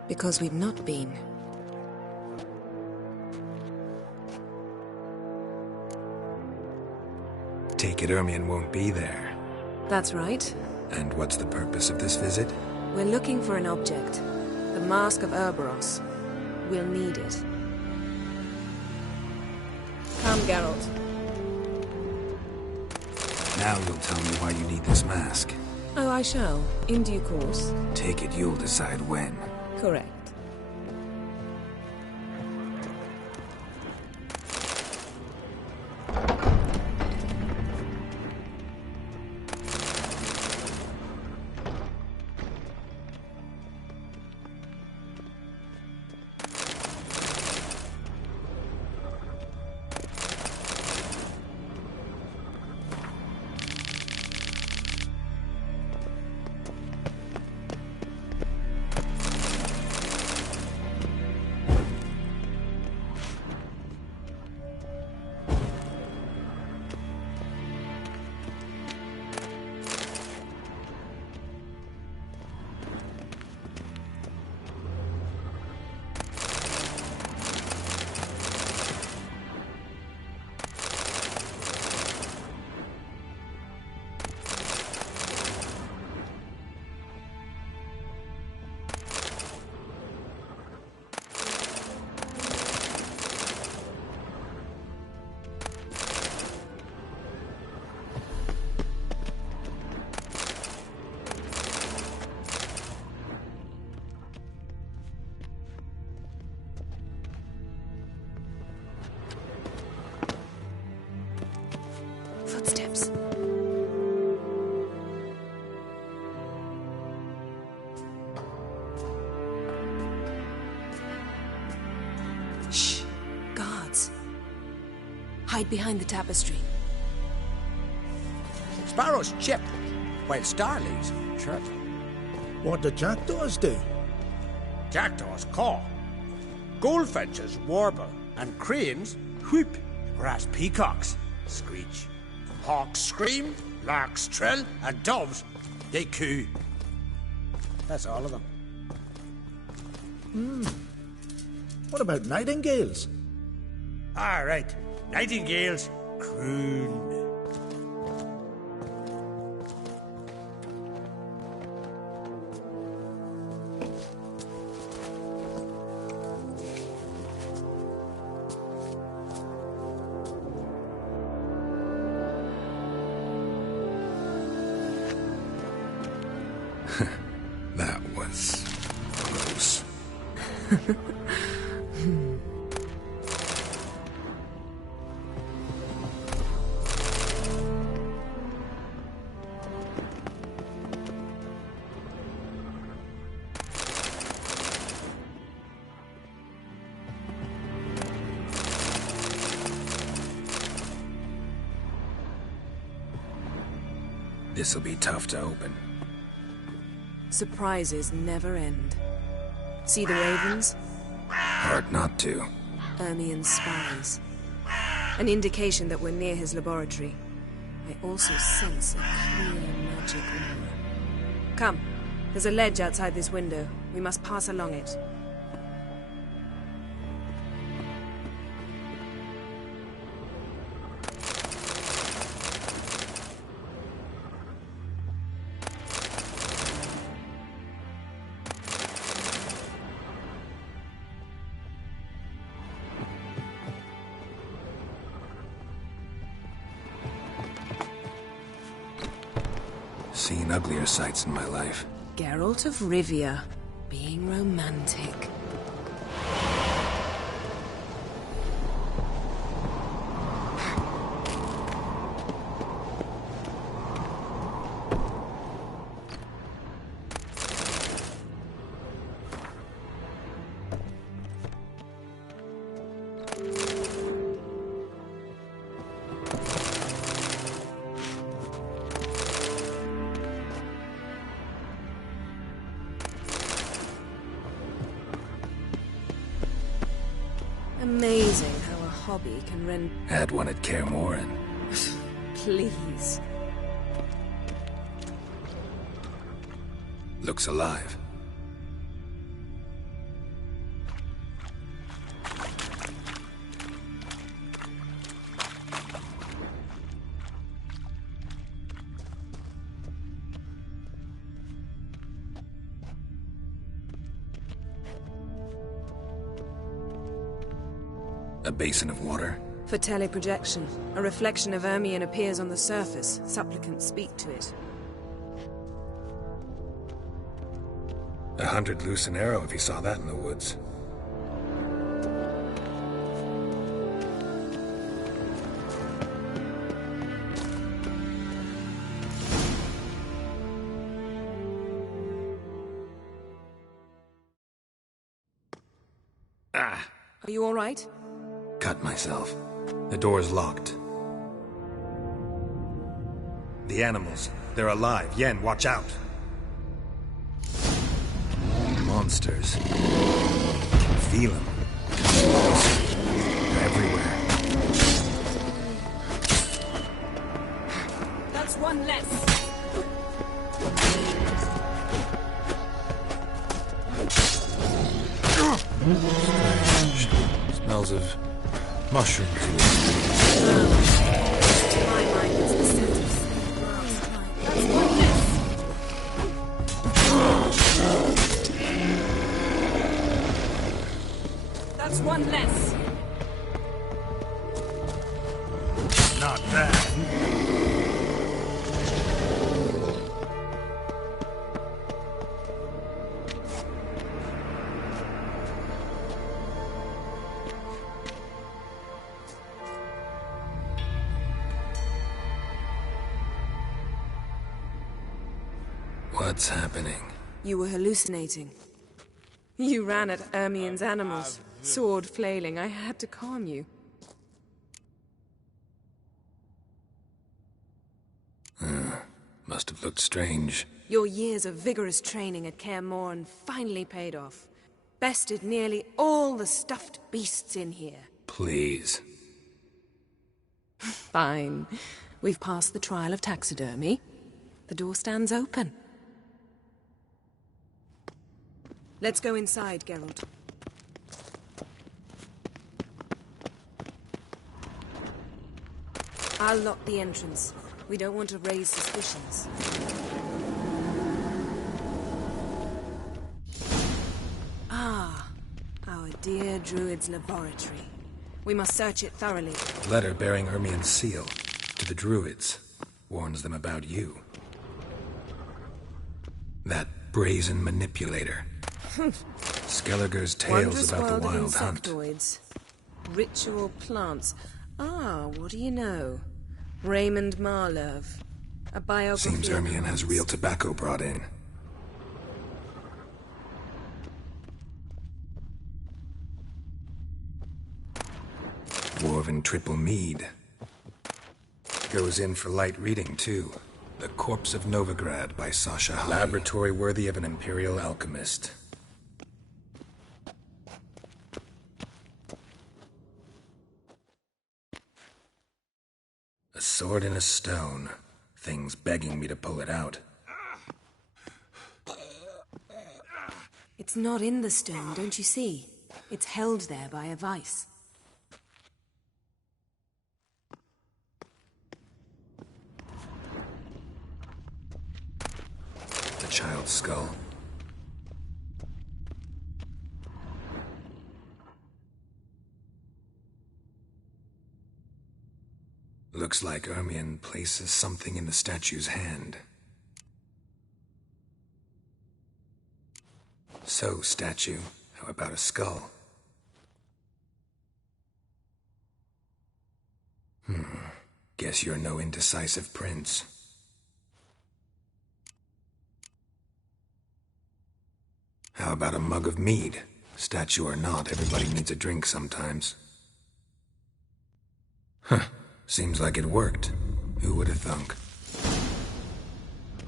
Because we've not been. Take it Ermien won't be there. That's right. And what's the purpose of this visit? We're looking for an object. The Mask of Ouroboros. We'll need it. Come, Geralt. Now you'll tell me why you need this mask. Oh, I shall. In due course. Take it you'll decide when. Correct. Hide behind the tapestry. Sparrows chip, while starlings chirp. What do jackdaws do? Jackdaws caw. Goldfinches warble, and cranes whoop, whereas peacocks screech. Hawks scream, larks trill, and doves, they coo. That's all of them. What about nightingales? All right, nightingales croon. That was close. This'll be tough to open. Surprises never end. See the ravens? Hard not to. Ermien's spies. An indication that we're near his laboratory. I also sense a clear magic aura. Come, there's a ledge outside this window. We must pass along it. Seen uglier sights in my life. Geralt of Rivia, being romantic. Amazing how a hobby can rend... Had one at Kaer Morhen. Please. Looks alive. A basin of water? For teleprojection. A reflection of Ermien appears on the surface. Supplicants speak to it. 100 loose an arrow if he saw that in the woods. Ah! Are you all right? Cut myself. The door's locked. The animals. They're alive. Yen, watch out! Monsters. Feel them. They're everywhere. That's one less. Strange. Smells of mushrooms. That's one less. Not bad. What's happening? You were hallucinating. You ran at Ermien's animals, sword flailing. I had to calm you. Somewhat strange. Your years of vigorous training at Kaer Morhen finally paid off. Bested nearly all the stuffed beasts in here. Please. Fine. We've passed the trial of taxidermy. The door stands open. Let's go inside, Geralt. I'll lock the entrance. We don't want to raise suspicions. Ah, our dear Druid's laboratory. We must search it thoroughly. Letter bearing Ermien's seal to the Druids. Warns them about you. That brazen manipulator. Skellige's tales about the wild hunt. Insectoids. Ritual plants. Ah, what do you know? Raymond Marlove. A biography. Seems Ermien has real tobacco brought in. Dwarven triple mead. Goes in for light reading, too. The Corpse of Novigrad by Sasha High. Laboratory worthy of an imperial alchemist. A sword in a stone. Things begging me to pull it out. It's not in the stone, don't you see? It's held there by a vice. The child's skull. Looks like Ermien places something in the statue's hand. So, statue, how about a skull? Guess you're no indecisive prince. How about a mug of mead? Statue or not, everybody needs a drink sometimes. Seems like it worked. Who would have thunk?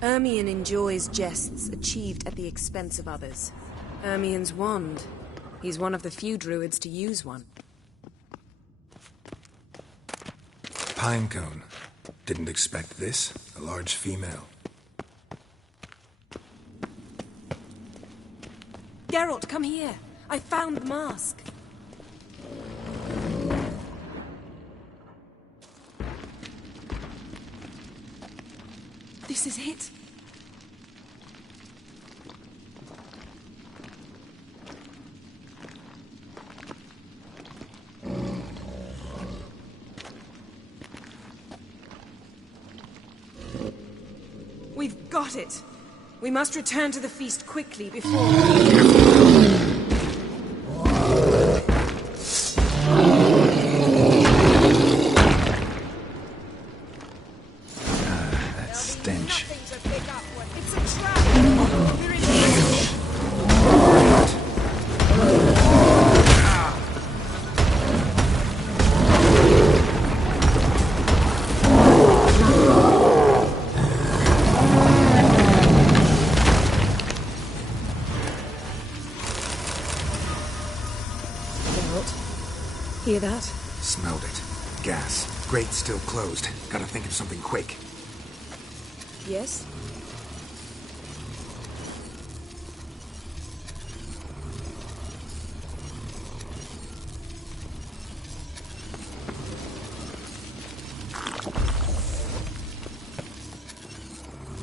Ermien enjoys jests achieved at the expense of others. Ermien's wand. He's one of the few druids to use one. Pinecone. Didn't expect this. A large female. Geralt, come here. I found the mask. This is it. We've got it. We must return to the feast quickly before... That stench. It's a trap! We're in danger! Hear that? Smelled it. Gas. Grate still closed. Gotta think of something quick. Yes?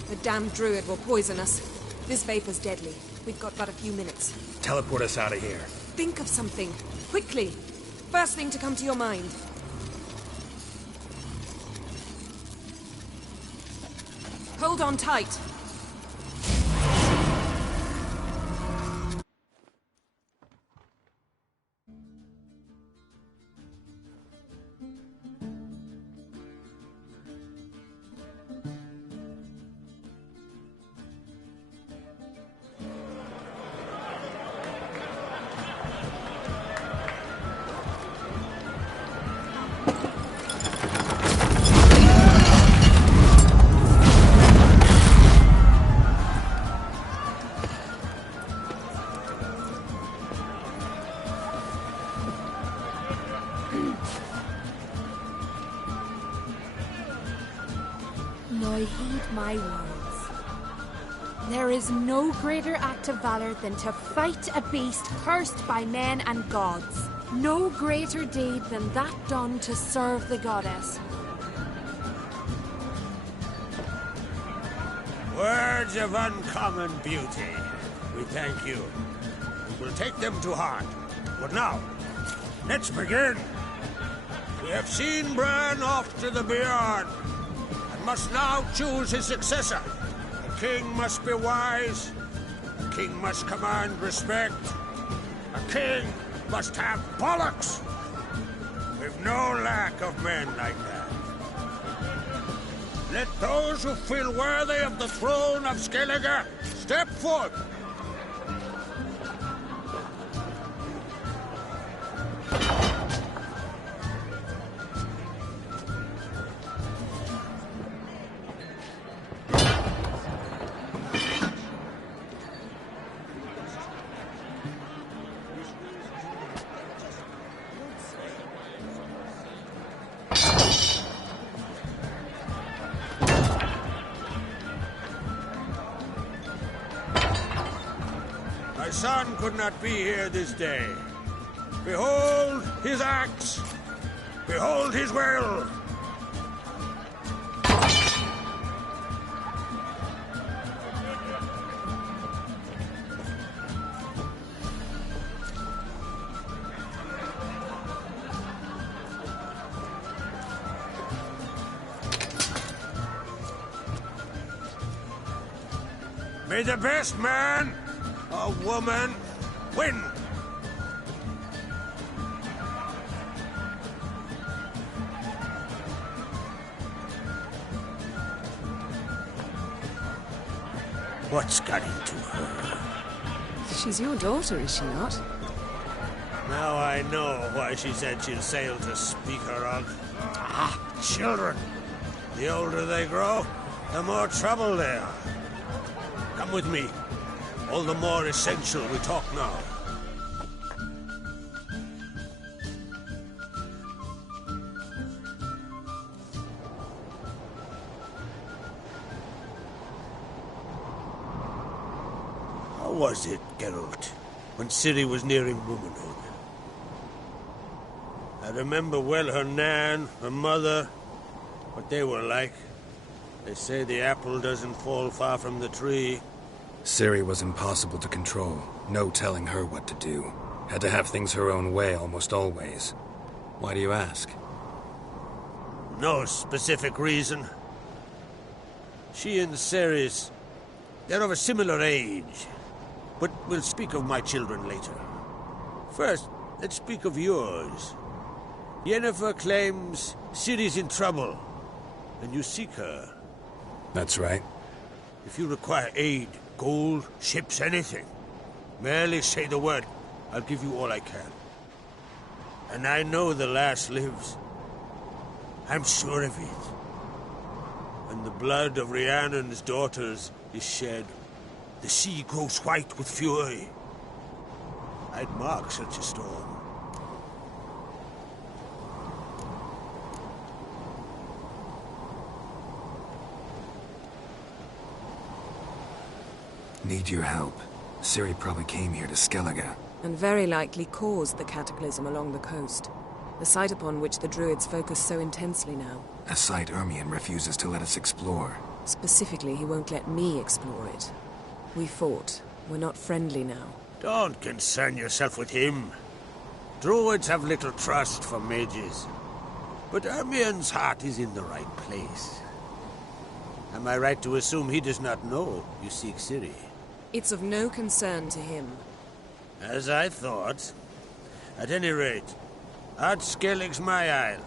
The damned druid will poison us. This vapor's deadly. We've got but a few minutes. Teleport us out of here. Think of something. Quickly. First thing to come to your mind. Hold on tight. Now heed my words. There is no greater act of valor than to fight a beast cursed by men and gods. No greater deed than that done to serve the goddess. Words of uncommon beauty. We thank you. We will take them to heart. But now, let's begin. We have seen Bran off to the beyond, and must now choose his successor. A king must be wise. A king must command respect. A king must have bollocks. We've no lack of men like that. Let those who feel worthy of the throne of Skellige step forth. My son could not be here this day. Behold his axe. Behold his will. May the best man or woman win. What's got into her? She's your daughter, is she not? Now I know why she said she'll sail to speak her of. Ah, children. The older they grow, the more trouble they are. Come with me. All the more essential we talk now. How was it, Geralt, when Ciri was nearing womanhood? I remember well her nan, her mother, what they were like. They say the apple doesn't fall far from the tree. Ciri was impossible to control. No telling her what to do. Had to have things her own way almost always. Why do you ask? No specific reason. She and Ceres, they're of a similar age. But we'll speak of my children later. First, let's speak of yours. Yennefer claims Ciri's in trouble, and you seek her. That's right. If you require aid, gold, ships, anything, merely say the word. I'll give you all I can. And I know the lass lives. I'm sure of it. When the blood of Rhiannon's daughters is shed, the sea grows white with fury. I'd mark such a storm. Need your help. Ciri probably came here to Skellige. And very likely caused the cataclysm along the coast. The site upon which the Druids focus so intensely now. A site Ermion refuses to let us explore. Specifically, he won't let me explore it. We fought. We're not friendly now. Don't concern yourself with him. Druids have little trust for mages. But Ermion's heart is in the right place. Am I right to assume he does not know you seek Ciri? It's of no concern to him. As I thought. At any rate, Ard Skellig's my isle.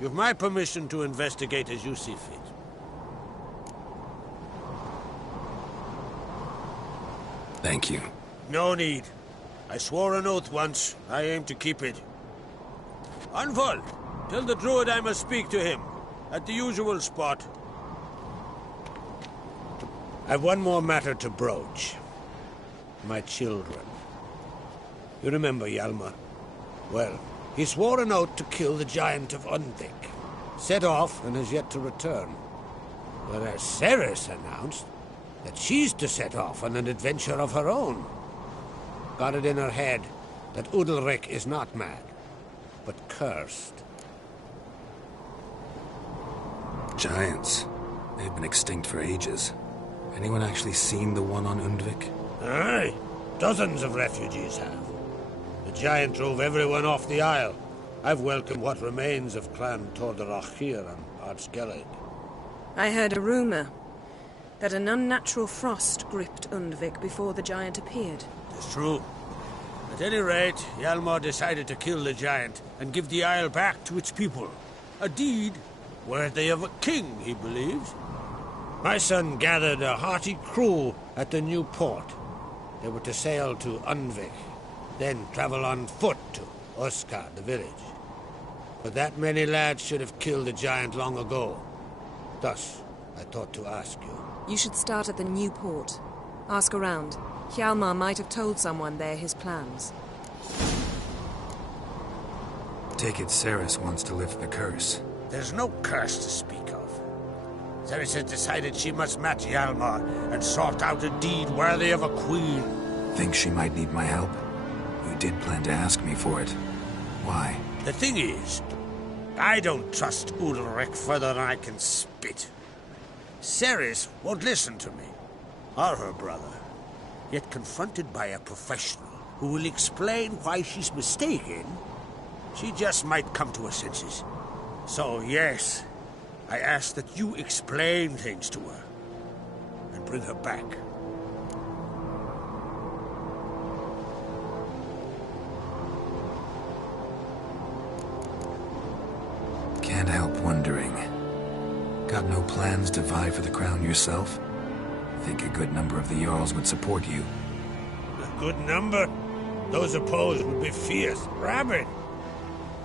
You've my permission to investigate as you see fit. Thank you. No need. I swore an oath once. I aim to keep it. Anvol, tell the druid I must speak to him. At the usual spot. I've one more matter to broach. My children. You remember Hjalmar? Well, He swore an oath to kill the giant of Undvik. Set off and has yet to return. Whereas Ceres announced that she's to set off on an adventure of her own. Got it in her head that Udalric is not mad, but cursed. Giants. They've been extinct for ages. Anyone actually seen the one on Undvik? Aye. Dozens of refugees have. The giant drove everyone off the isle. I've welcomed what remains of Clan Tordarach here on Ardskellig. I heard a rumor that an unnatural frost gripped Undvik before the giant appeared. It's true. At any rate, Hjalmar decided to kill the giant and give the isle back to its people. A deed worthy of a king, he believes. My son gathered a hearty crew at the new port. They were to sail to Undvik, then travel on foot to Oskar, the village. But that many lads should have killed the giant long ago. Thus, I thought to ask you. You should start at the new port. Ask around. Hjalmar might have told someone there his plans. Take it Ceres wants to lift the curse. There's no curse to speak of. Ceres has decided she must match Hjalmar and sort out a deed worthy of a queen. Think she might need my help? You did plan to ask me for it. Why? The thing is, I don't trust Udalric further than I can spit. Ceres won't listen to me, or her brother. Yet confronted by a professional who will explain why she's mistaken, she just might come to her senses. So yes, I ask that you explain things to her and bring her back. Can't help wondering. Got no plans to vie for the crown yourself? Think a good number of the Jarls would support you. A good number? Those opposed would be fierce, rabid.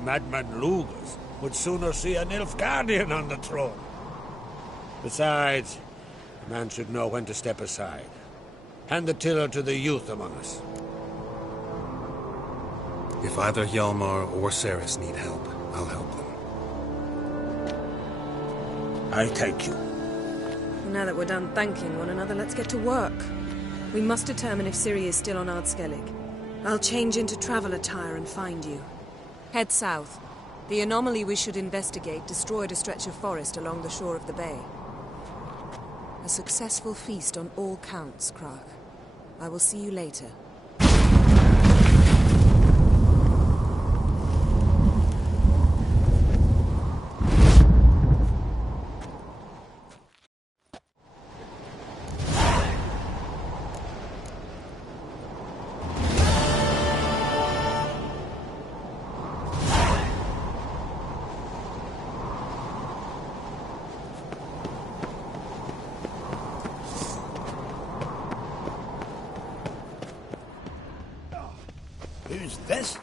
Madman Lugas would sooner see an Nilfgaardian on the throne. Besides, a man should know when to step aside. Hand the tiller to the youth among us. If either Hjalmar or Ceres need help, I'll help them. I thank you. Now that we're done thanking one another, let's get to work. We must determine if Ciri is still on Ardskellig. I'll change into travel attire and find you. Head south. The anomaly we should investigate destroyed a stretch of forest along the shore of the bay. A successful feast on all counts, Krach. I will see you later. Who's this?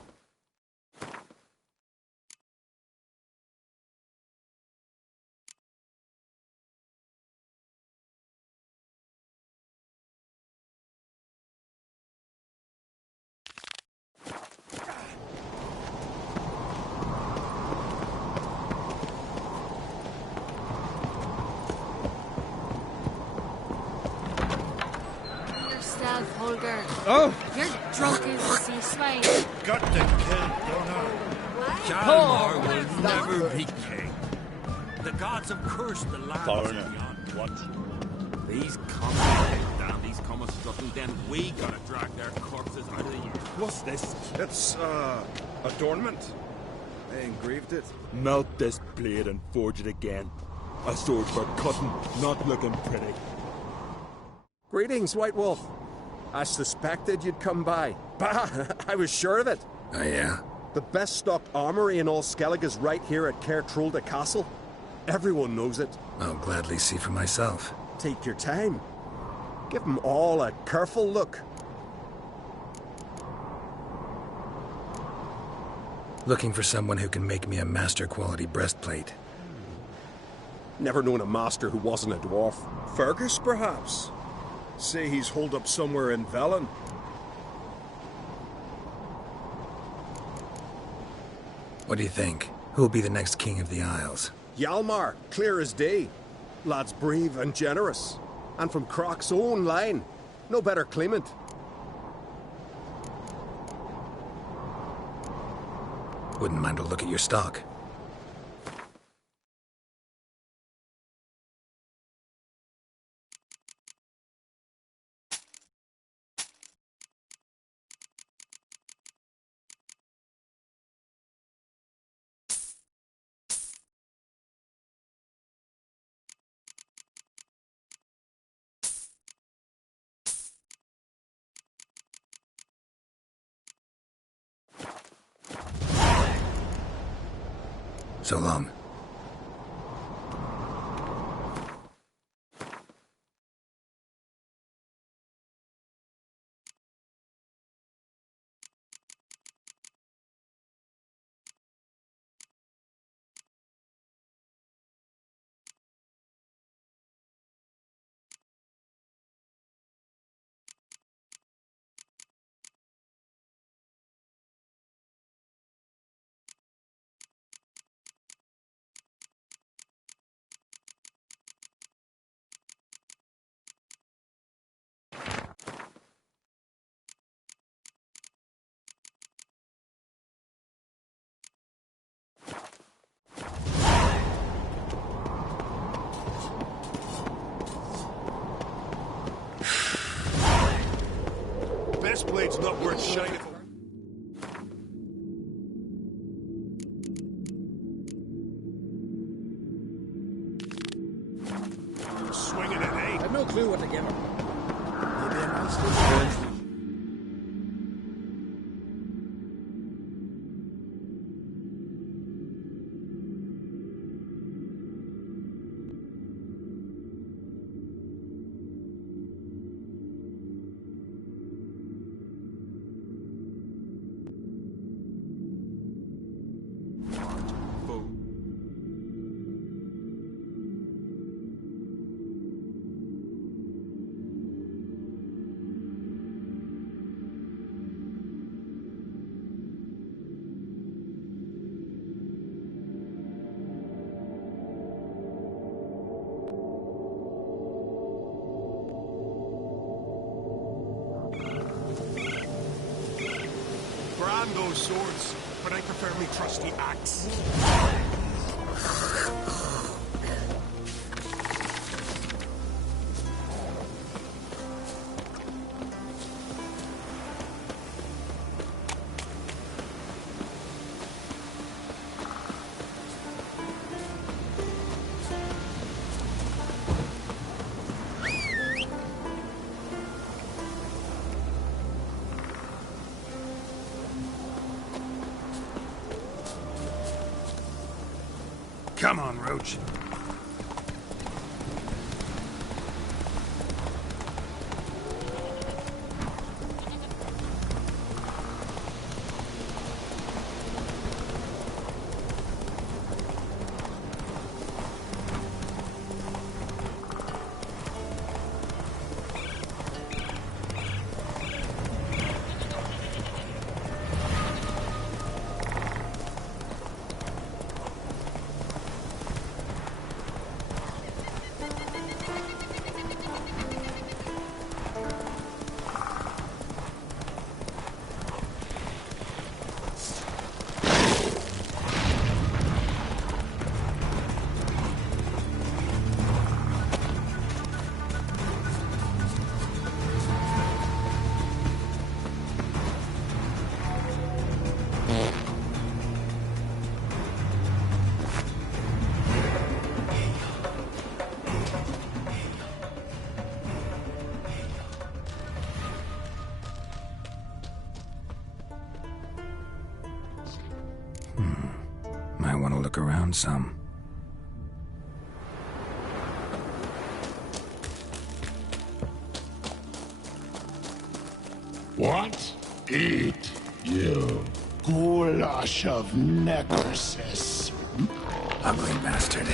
Yourself, Holger. Oh! You're drunk as a sea swine. Got to kill Gunnar. Hjalmar will never be king. The gods have cursed the land beyond. What? These commas, damn these commas strutting, then we gotta drag their corpses out of the year. What's this? It's, adornment. They engraved it. Melt this blade and forge it again. A sword for cutting, not looking pretty. Greetings, White Wolf. I suspected you'd come by. Bah! I was sure of it. Oh, yeah? The best stocked armory in all Skellig is right here at Cairtrolda Castle. Everyone knows it. I'll gladly see for myself. Take your time. Give them all a careful look. Looking for someone who can make me a master-quality breastplate. Never known a master who wasn't a dwarf. Fergus, perhaps? Say he's holed up somewhere in Velen. What do you think? Who'll be the next king of the Isles? Hjalmar, clear as day. Lad's brave and generous. And from Croc's own line. No better claimant. Wouldn't mind a look at your stock. So long. Best blade's not worth shining for. Swinging it, eh? I've no clue what to give him. Maybe a nice little... Those swords, but I prefer me trusty axe. Come on, Roach. Might want to look around some. What? Eat, you goulash of necrosis. Ugly bastard.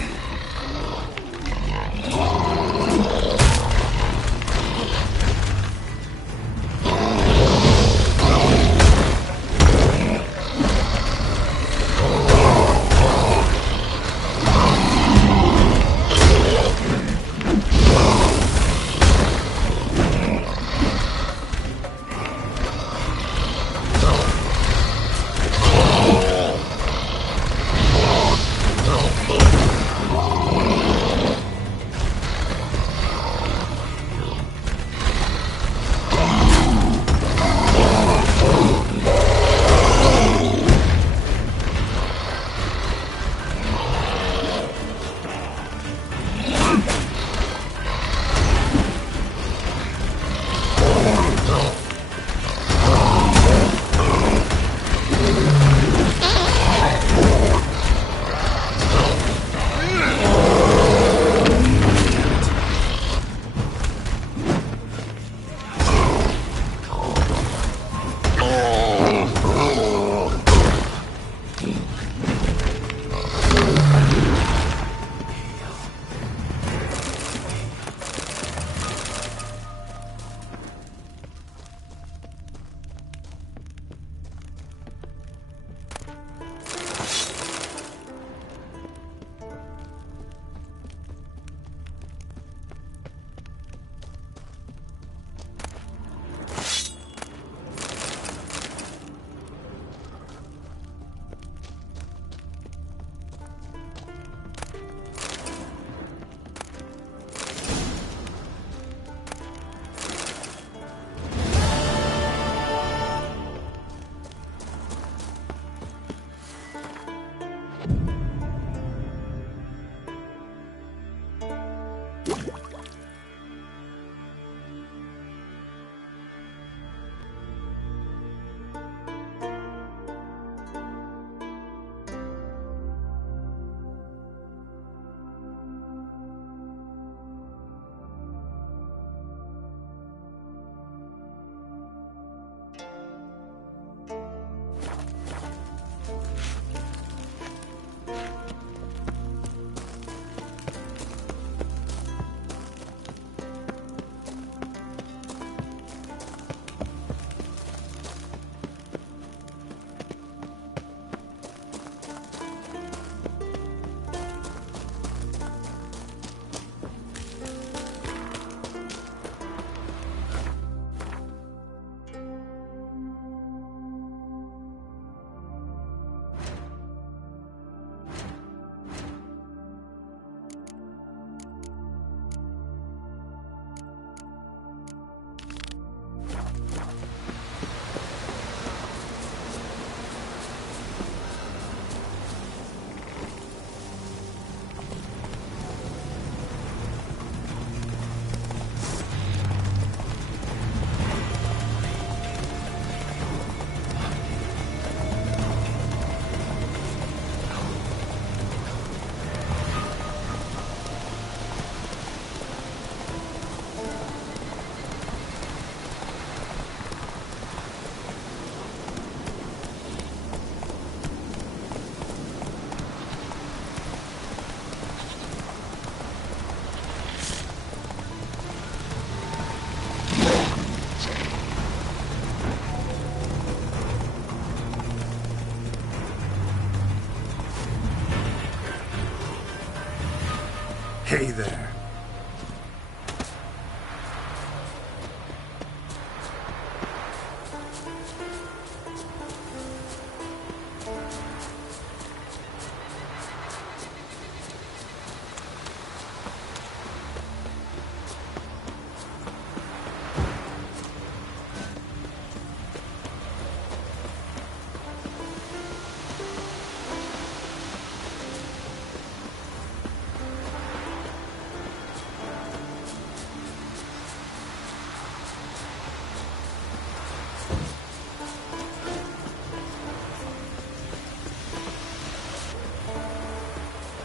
Hey there.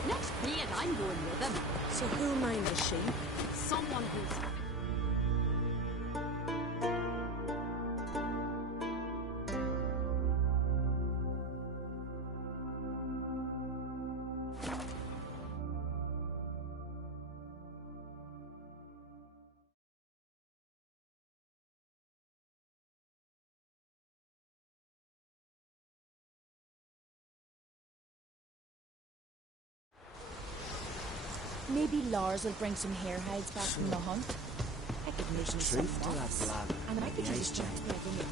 Next raid, I'm going with him. So who'll mind the sheep? Someone who's... Maybe Lars will bring some hair hides back from the hunt. I could make me some Truth to that moths. blather And I about could the use ice it giant. to make a new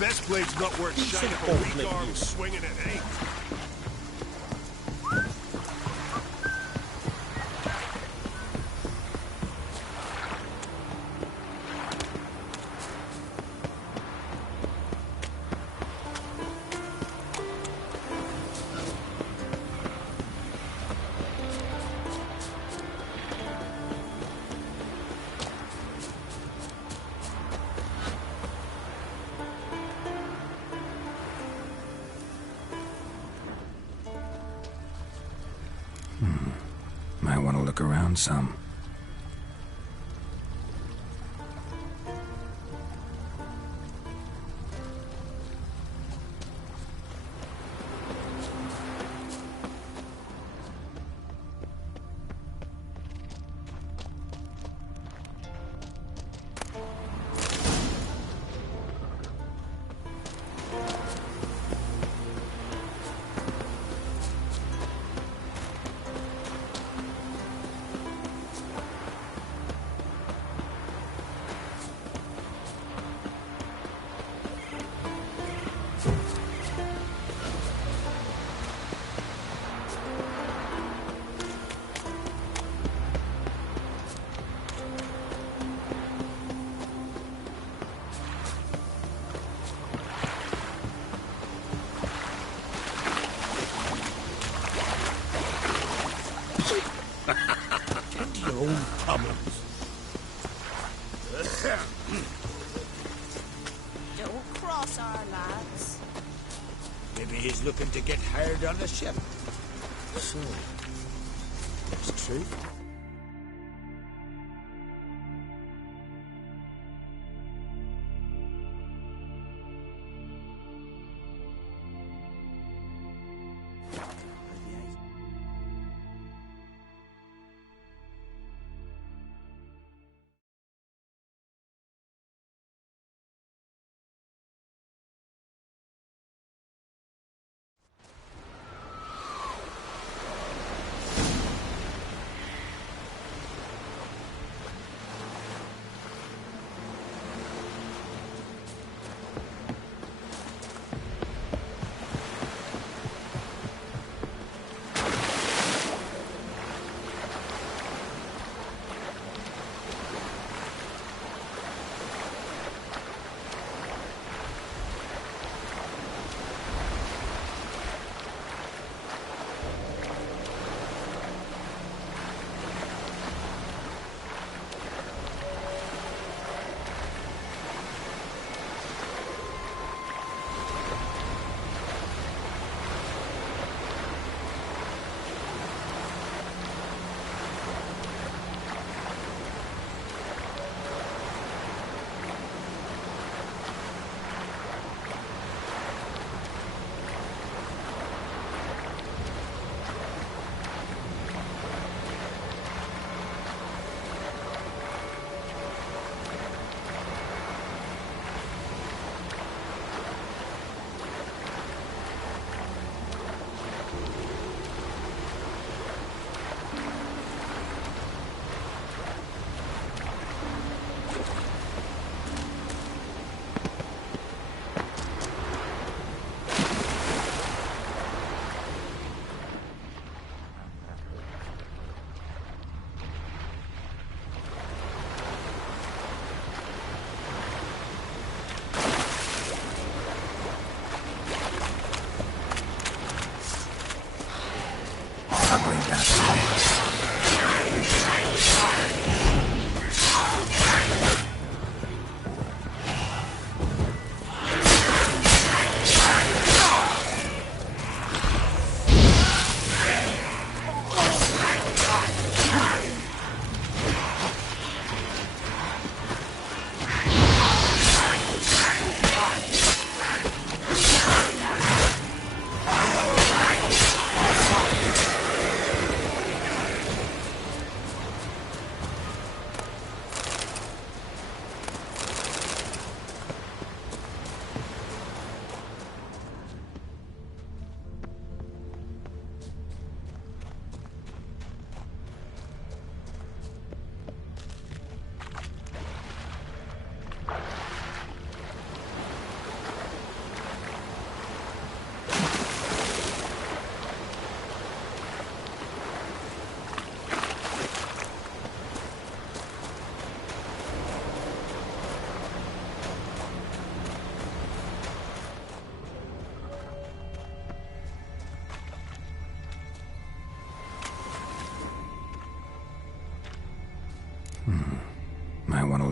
Best blade's not worth shite if a weak arm swinging it, eh? Might want to look around some. Tend to your own problems. Don't cross our lads. Maybe he's looking to get hired on the ship. So, it's true.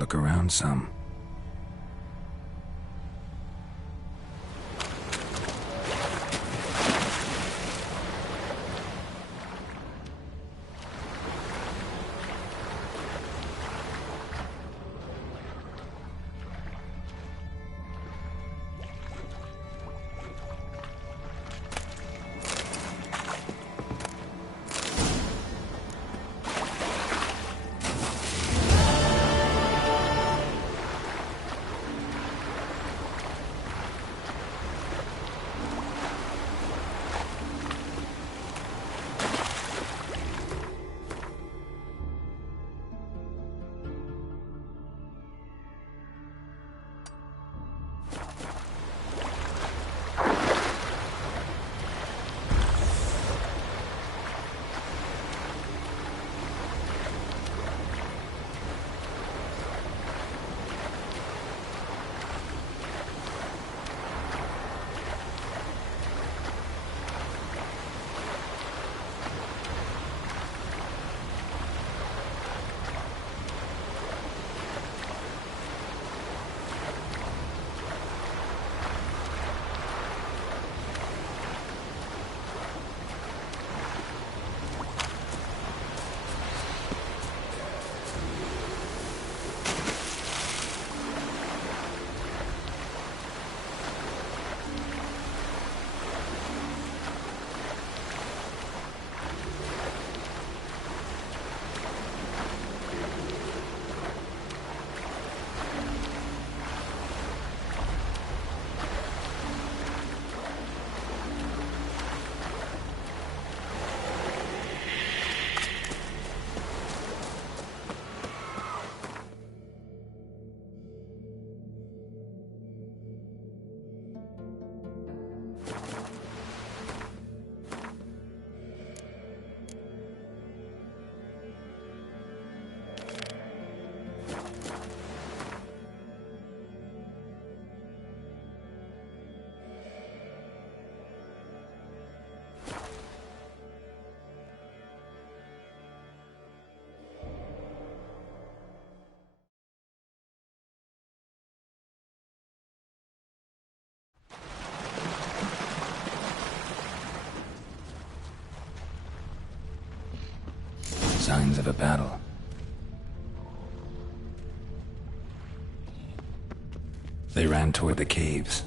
look around some. Signs of a battle. They ran toward the caves.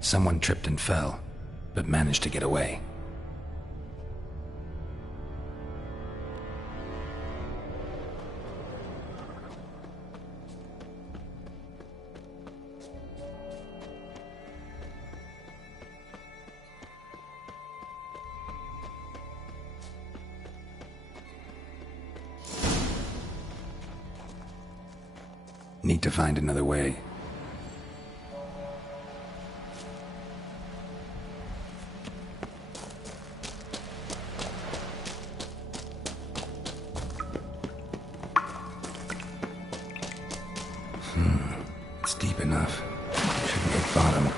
Someone tripped and fell, but managed to get away. Need to find another way. It's deep enough. Shouldn't hit bottom.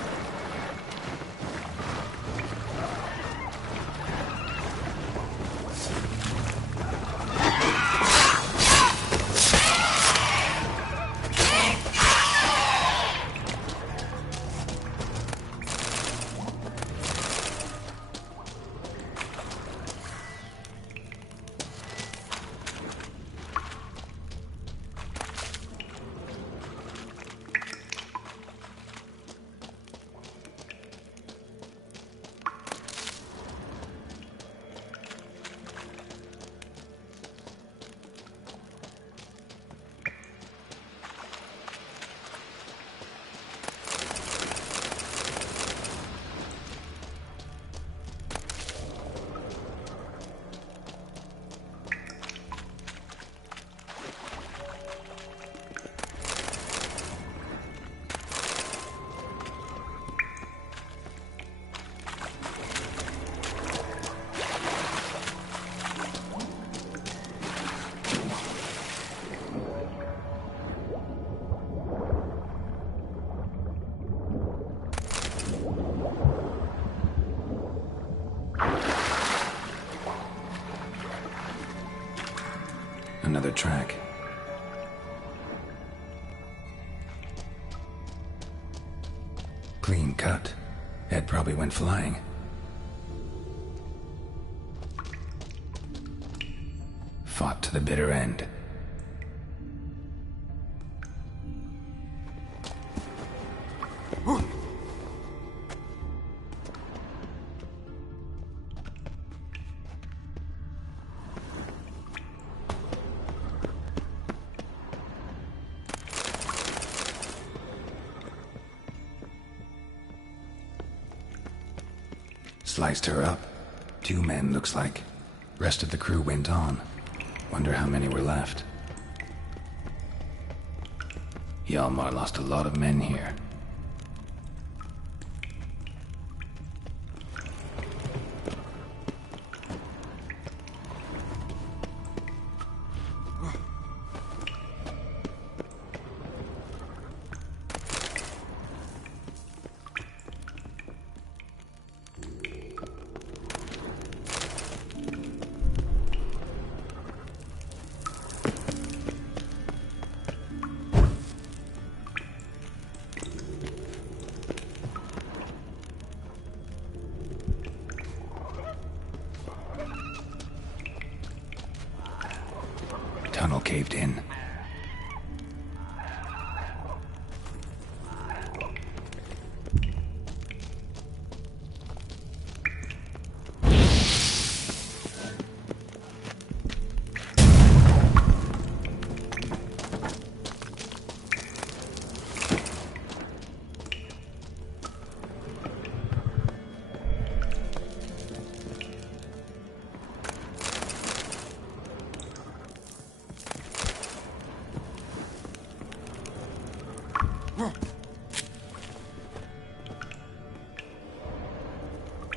Another track. Clean cut. Head probably went flying. Fought to the bitter end. Sliced her up. 2 men, looks like. Rest of the crew went on. Wonder how many were left. Hjalmar lost a lot of men here. Tunnel caved in.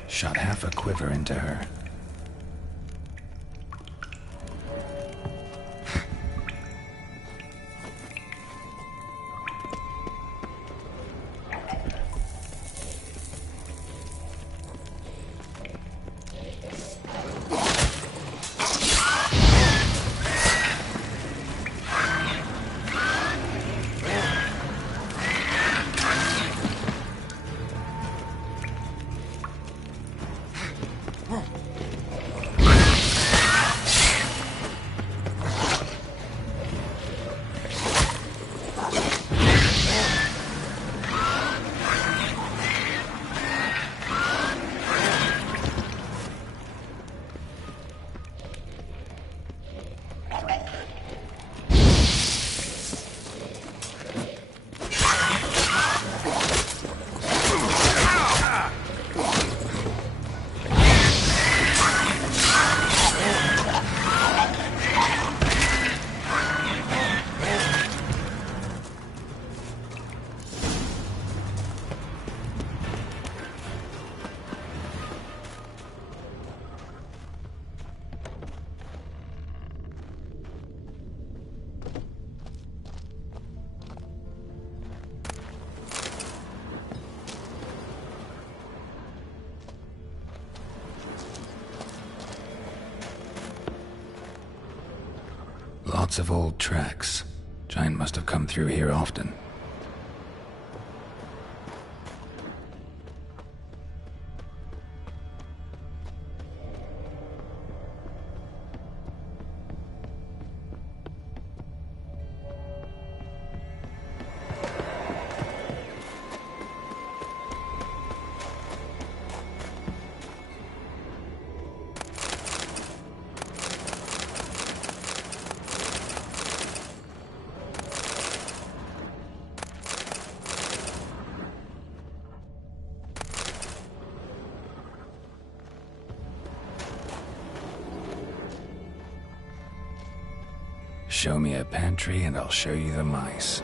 Shot half a quiver into her. Lots of old tracks. Giant must have come through here often. Show me a pantry and I'll show you the mice.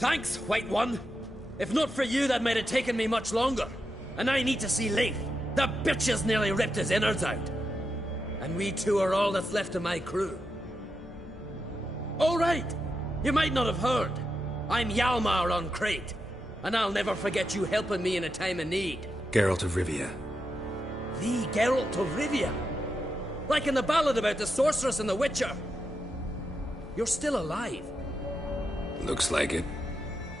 Thanks, White One. If not for you, that might have taken me much longer. And I need to see Leif. The bitch has nearly ripped his innards out. And we two are all that's left of my crew. All right. You might not have heard. I'm Hjalmar on Crete. And I'll never forget you helping me in a time of need. Geralt of Rivia. The Geralt of Rivia? Like in the ballad about the sorceress and the witcher. You're still alive. Looks like it.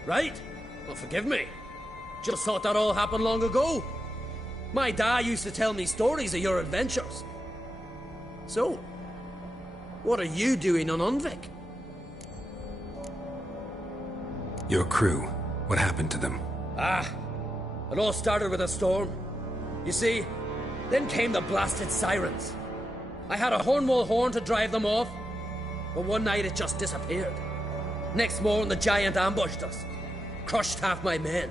Right? Well, forgive me. Just thought that all happened long ago. My dad used to tell me stories of your adventures. So, what are you doing on Unvik? Your crew. What happened to them? It all started with a storm. You see, then came the blasted sirens. I had a Hornwall horn to drive them off, but one night it just disappeared. Next morning the giant ambushed us, crushed half my men,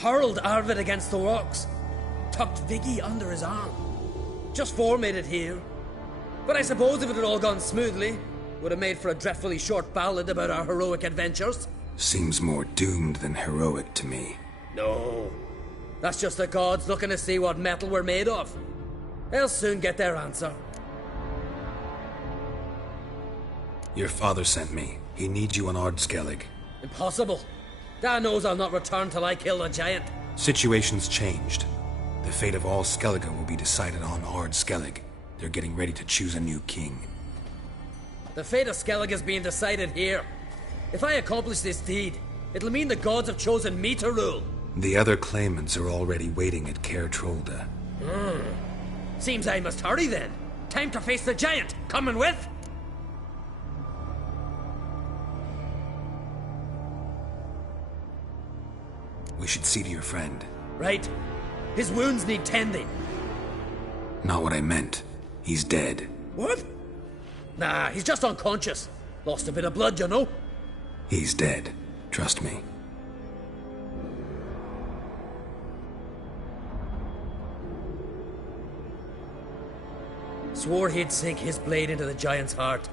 hurled Arvid against the rocks, tucked Viggy under his arm. Just four made it here. But I suppose if it had all gone smoothly, would have made for a dreadfully short ballad about our heroic adventures. Seems more doomed than heroic to me. No. That's just the gods looking to see what metal we're made of. They'll soon get their answer. Your father sent me. He needs you on Ardskellig. Impossible. Dad knows I'll not return till I kill the giant. Situation's changed. The fate of all Skellige will be decided on Ardskellig. They're getting ready to choose a new king. The fate of Skellige is being decided here. If I accomplish this deed, it'll mean the gods have chosen me to rule. The other claimants are already waiting at Caer Trolda. Seems I must hurry then. Time to face the giant. Coming with? We should see to your friend. Right. His wounds need tending. Not what I meant. He's dead. What? Nah, he's just unconscious. Lost a bit of blood, you know. He's dead. Trust me. Swore he'd sink his blade into the giant's heart.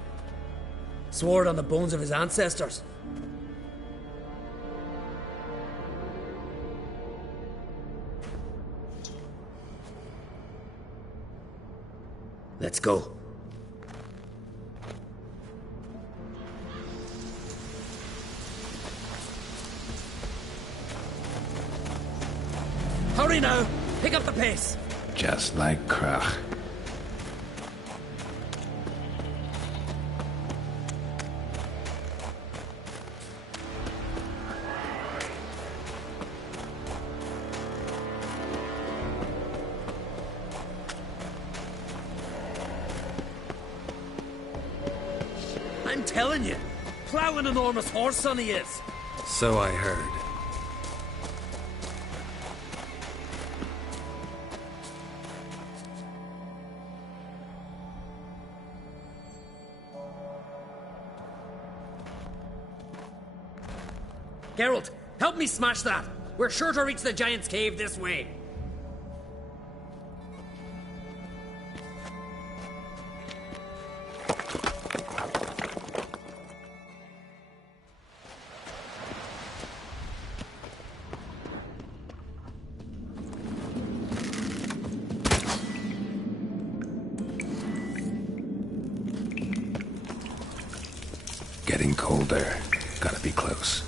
Swore it on the bones of his ancestors. Let's go. Hurry now! Pick up the pace! Just like Krach. I'm telling you, plow an enormous horse son he is. So I heard. Geralt, help me smash that. We're sure to reach the giant's cave this way. Getting colder. Gotta be close.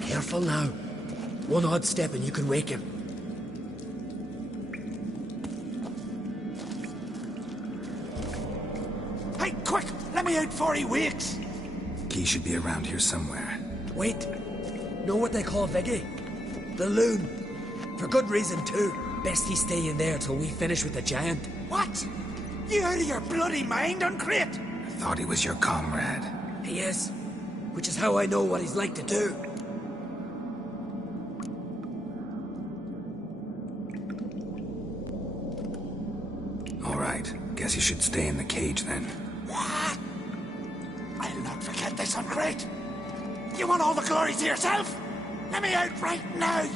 Careful now. One odd step and you can wake him. Hey, quick! Let me out before he wakes! Key should be around here somewhere. Wait. Know what they call Viggy? The loon. For good reason, too. Best he stay in there till we finish with the giant. What? You out of your bloody mind on Crete? I thought he was your comrade. He is. Which is how I know what he's like to do. All right. Guess you should stay in the cage then. What? I'll not forget this on Crete. You want all the glory to yourself? Let me out right now!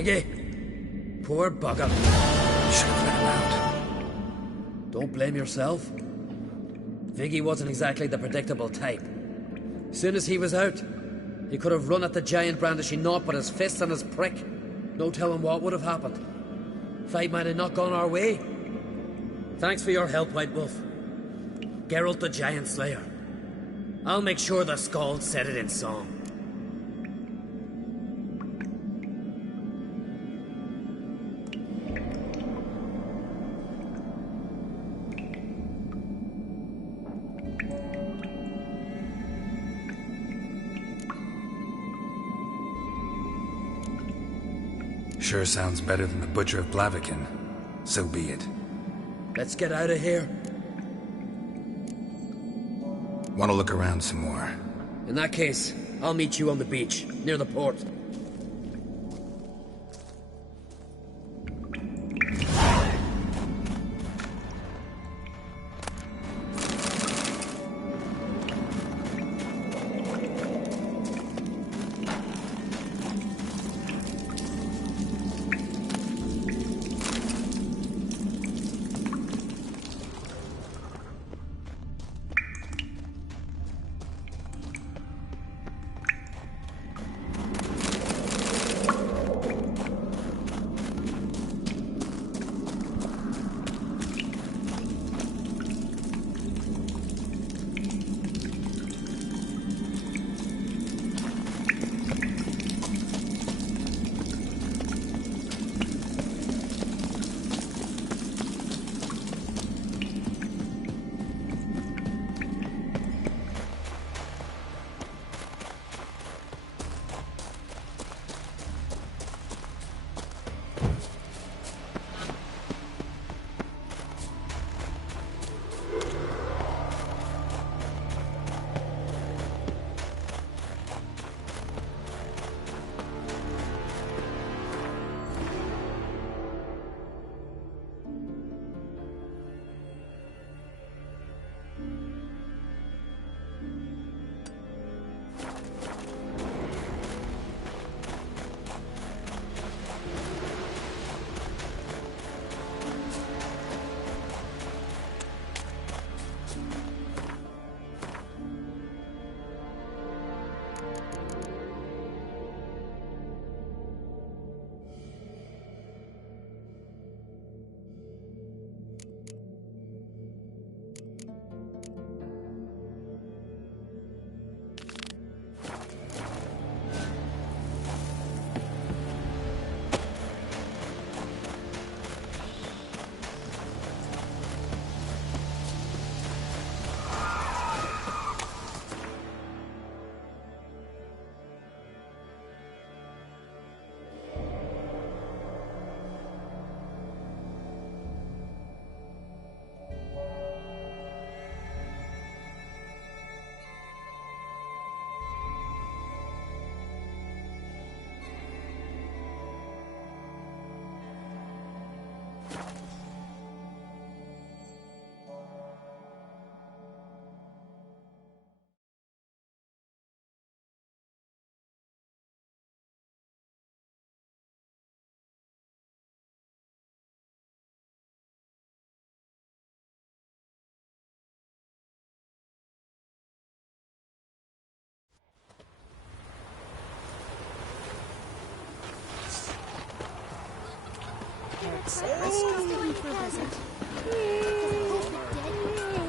Viggy? Poor bugger. Should have let him out. Don't blame yourself. Viggy wasn't exactly the predictable type. Soon as he was out, he could have run at the giant brandishing naught but his fists and his prick. No telling what would have happened. Fight might have not gone our way. Thanks for your help, White Wolf. Geralt the Giant Slayer. I'll make sure the Scald said it in song. Sure sounds better than the Butcher of Blaviken. So be it. Let's get out of here. Want to look around some more? In that case, I'll meet you on the beach, near the port.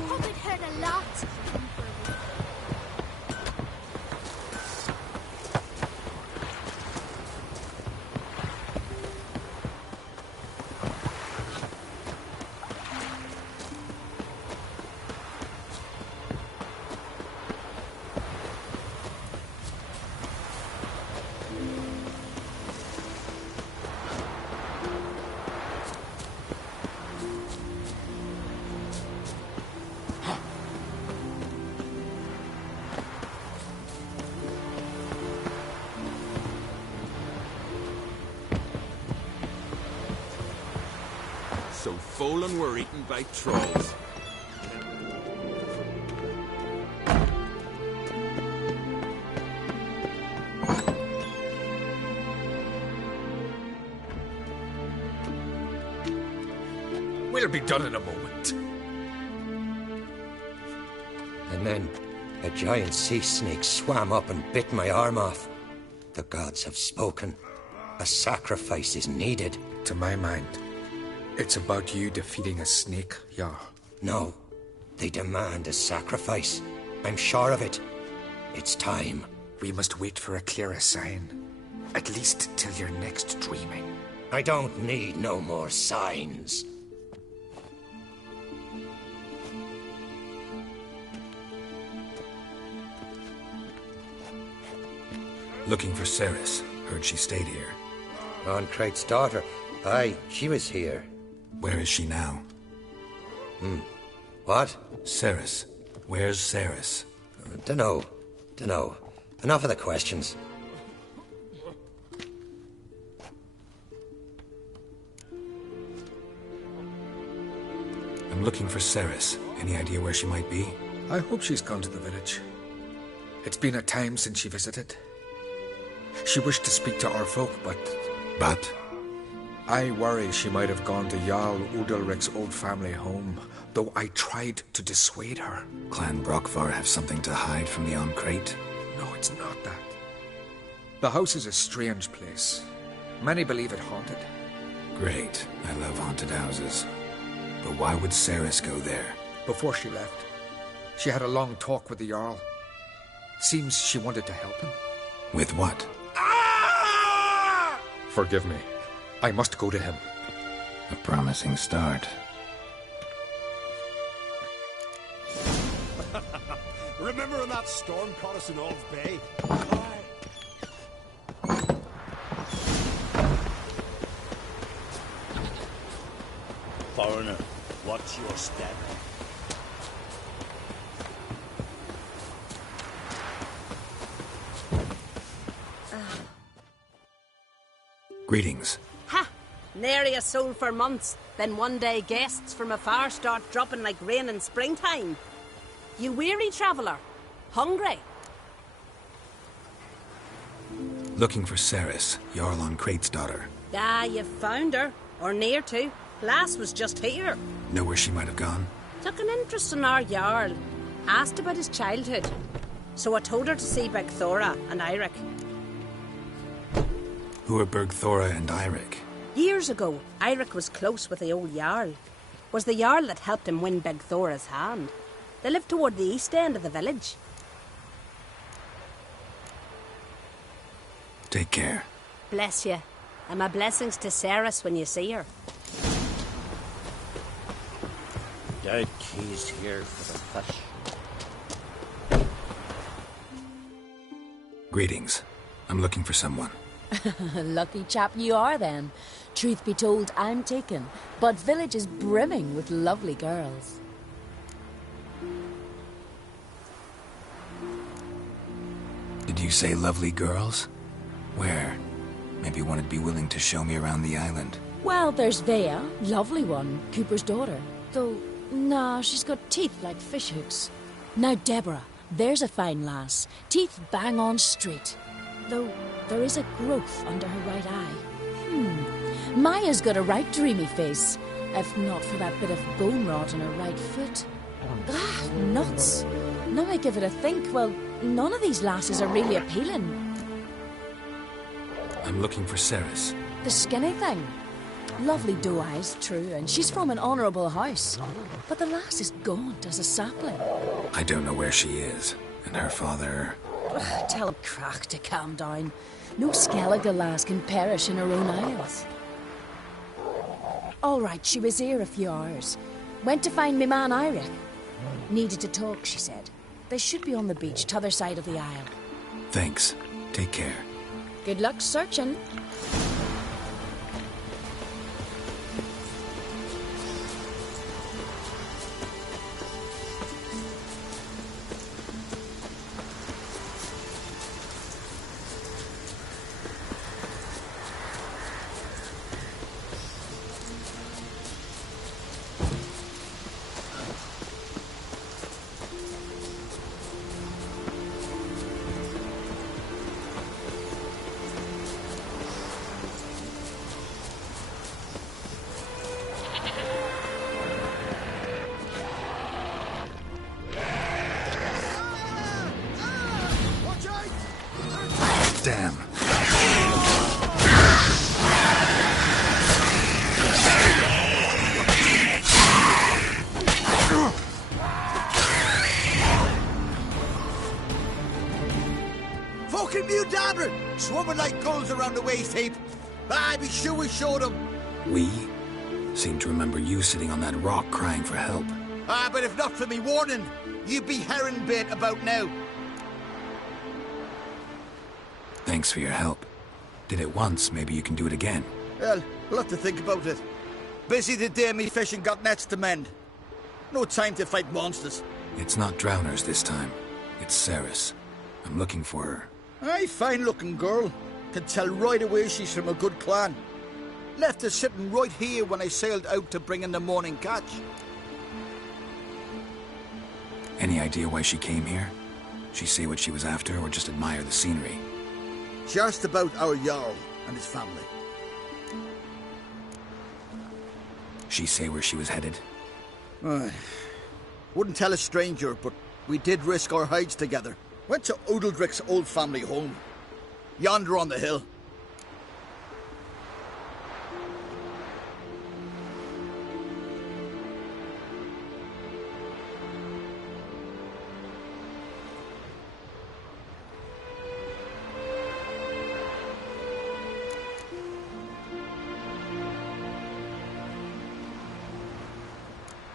Hope it hurt a lot. So Folan were eaten by trolls. We'll be done in a moment. And then a giant sea snake swam up and bit my arm off. The gods have spoken. A sacrifice is needed. To my mind, it's about you defeating a snake, Yar. No, they demand a sacrifice. I'm sure of it. It's time. We must wait for a clearer sign. At least till your next dreaming. I don't need no more signs. Looking for Ceres. Heard she stayed here. Crate's daughter. Aye, she was here. Where is she now? What? Ceres. Where's Ceres? Dunno. Enough of the questions. I'm looking for Ceres. Any idea where she might be? I hope she's gone to the village. It's been a time since she visited. She wished to speak to our folk, but... But? I worry she might have gone to Jarl Udalric's old family home, though I tried to dissuade her. Clan Brockvar have something to hide from the Crate? No, it's not that. The house is a strange place. Many believe it haunted. Great. I love haunted houses. But why would Ceres go there? Before she left, she had a long talk with the Jarl. Seems she wanted to help him. With what? Forgive me. I must go to him. A promising start. Remember when that storm caught us in Old Bay? Foreigner, watch your step. Greetings. Ha! Nary a soul for months. Then one day guests from afar start dropping like rain in springtime. You weary traveller? Hungry? Looking for Ceres, Jarl on Crate's daughter. Ah, you've found her. Or near to. Lass was just here. Know where she might have gone? Took an interest in our Jarl. Asked about his childhood. So I told her to see Bergthora and Eirik. Who are Bergthora and Eirik? Years ago, Eirik was close with the old Jarl. Was the Jarl that helped him win Bergthora's hand. They lived toward the east end of the village. Take care. Bless you. And my blessings to Ceres when you see her. Dead keys here for the fish. Greetings. I'm looking for someone. Lucky chap you are then. Truth be told, I'm taken, but village is brimming with lovely girls. Did you say lovely girls? Where? Maybe one would be willing to show me around the island. Well, there's Vea, lovely one, Cooper's daughter. Though, nah, she's got teeth like fishhooks. Now Deborah, there's a fine lass. Teeth bang on straight. Though there is a growth under her right eye. Maya's got a right dreamy face, if not for that bit of bone rot in her right foot. Ah, nuts. Now I give it a think, well, none of these lasses are really appealing. I'm looking for Ceres. The skinny thing. Lovely doe eyes, true, and she's from an honourable house. But the lass is gaunt as a sapling. I don't know where she is, and her father... Tell Crack to calm down. No Skellige lass can perish in her own isles. All right, she was here a few hours. Went to find me man Eirik. Needed to talk, she said. They should be on the beach, t'other side of the isle. Thanks. Take care. Good luck searching. Damn. Fucking mute dabber! Swarming like gulls around the waist heap. I be sure we showed them. We? Seem to remember you sitting on that rock crying for help. But if not for me warning, you'd be herring bait about now. Thanks for your help. Did it once, maybe you can do it again. Well, we'll have to think about it. Busy the day me fishing got nets to mend. No time to fight monsters. It's not drowners this time. It's Ceres. I'm looking for her. Aye, fine-looking girl. Can tell right away she's from a good clan. Left her sitting right here when I sailed out to bring in the morning catch. Any idea why she came here? She say what she was after, or just admire the scenery? She asked about our Jarl and his family. She say where she was headed? Wouldn't tell a stranger, but we did risk our hides together. Went to Udaldric's old family home. Yonder on the hill.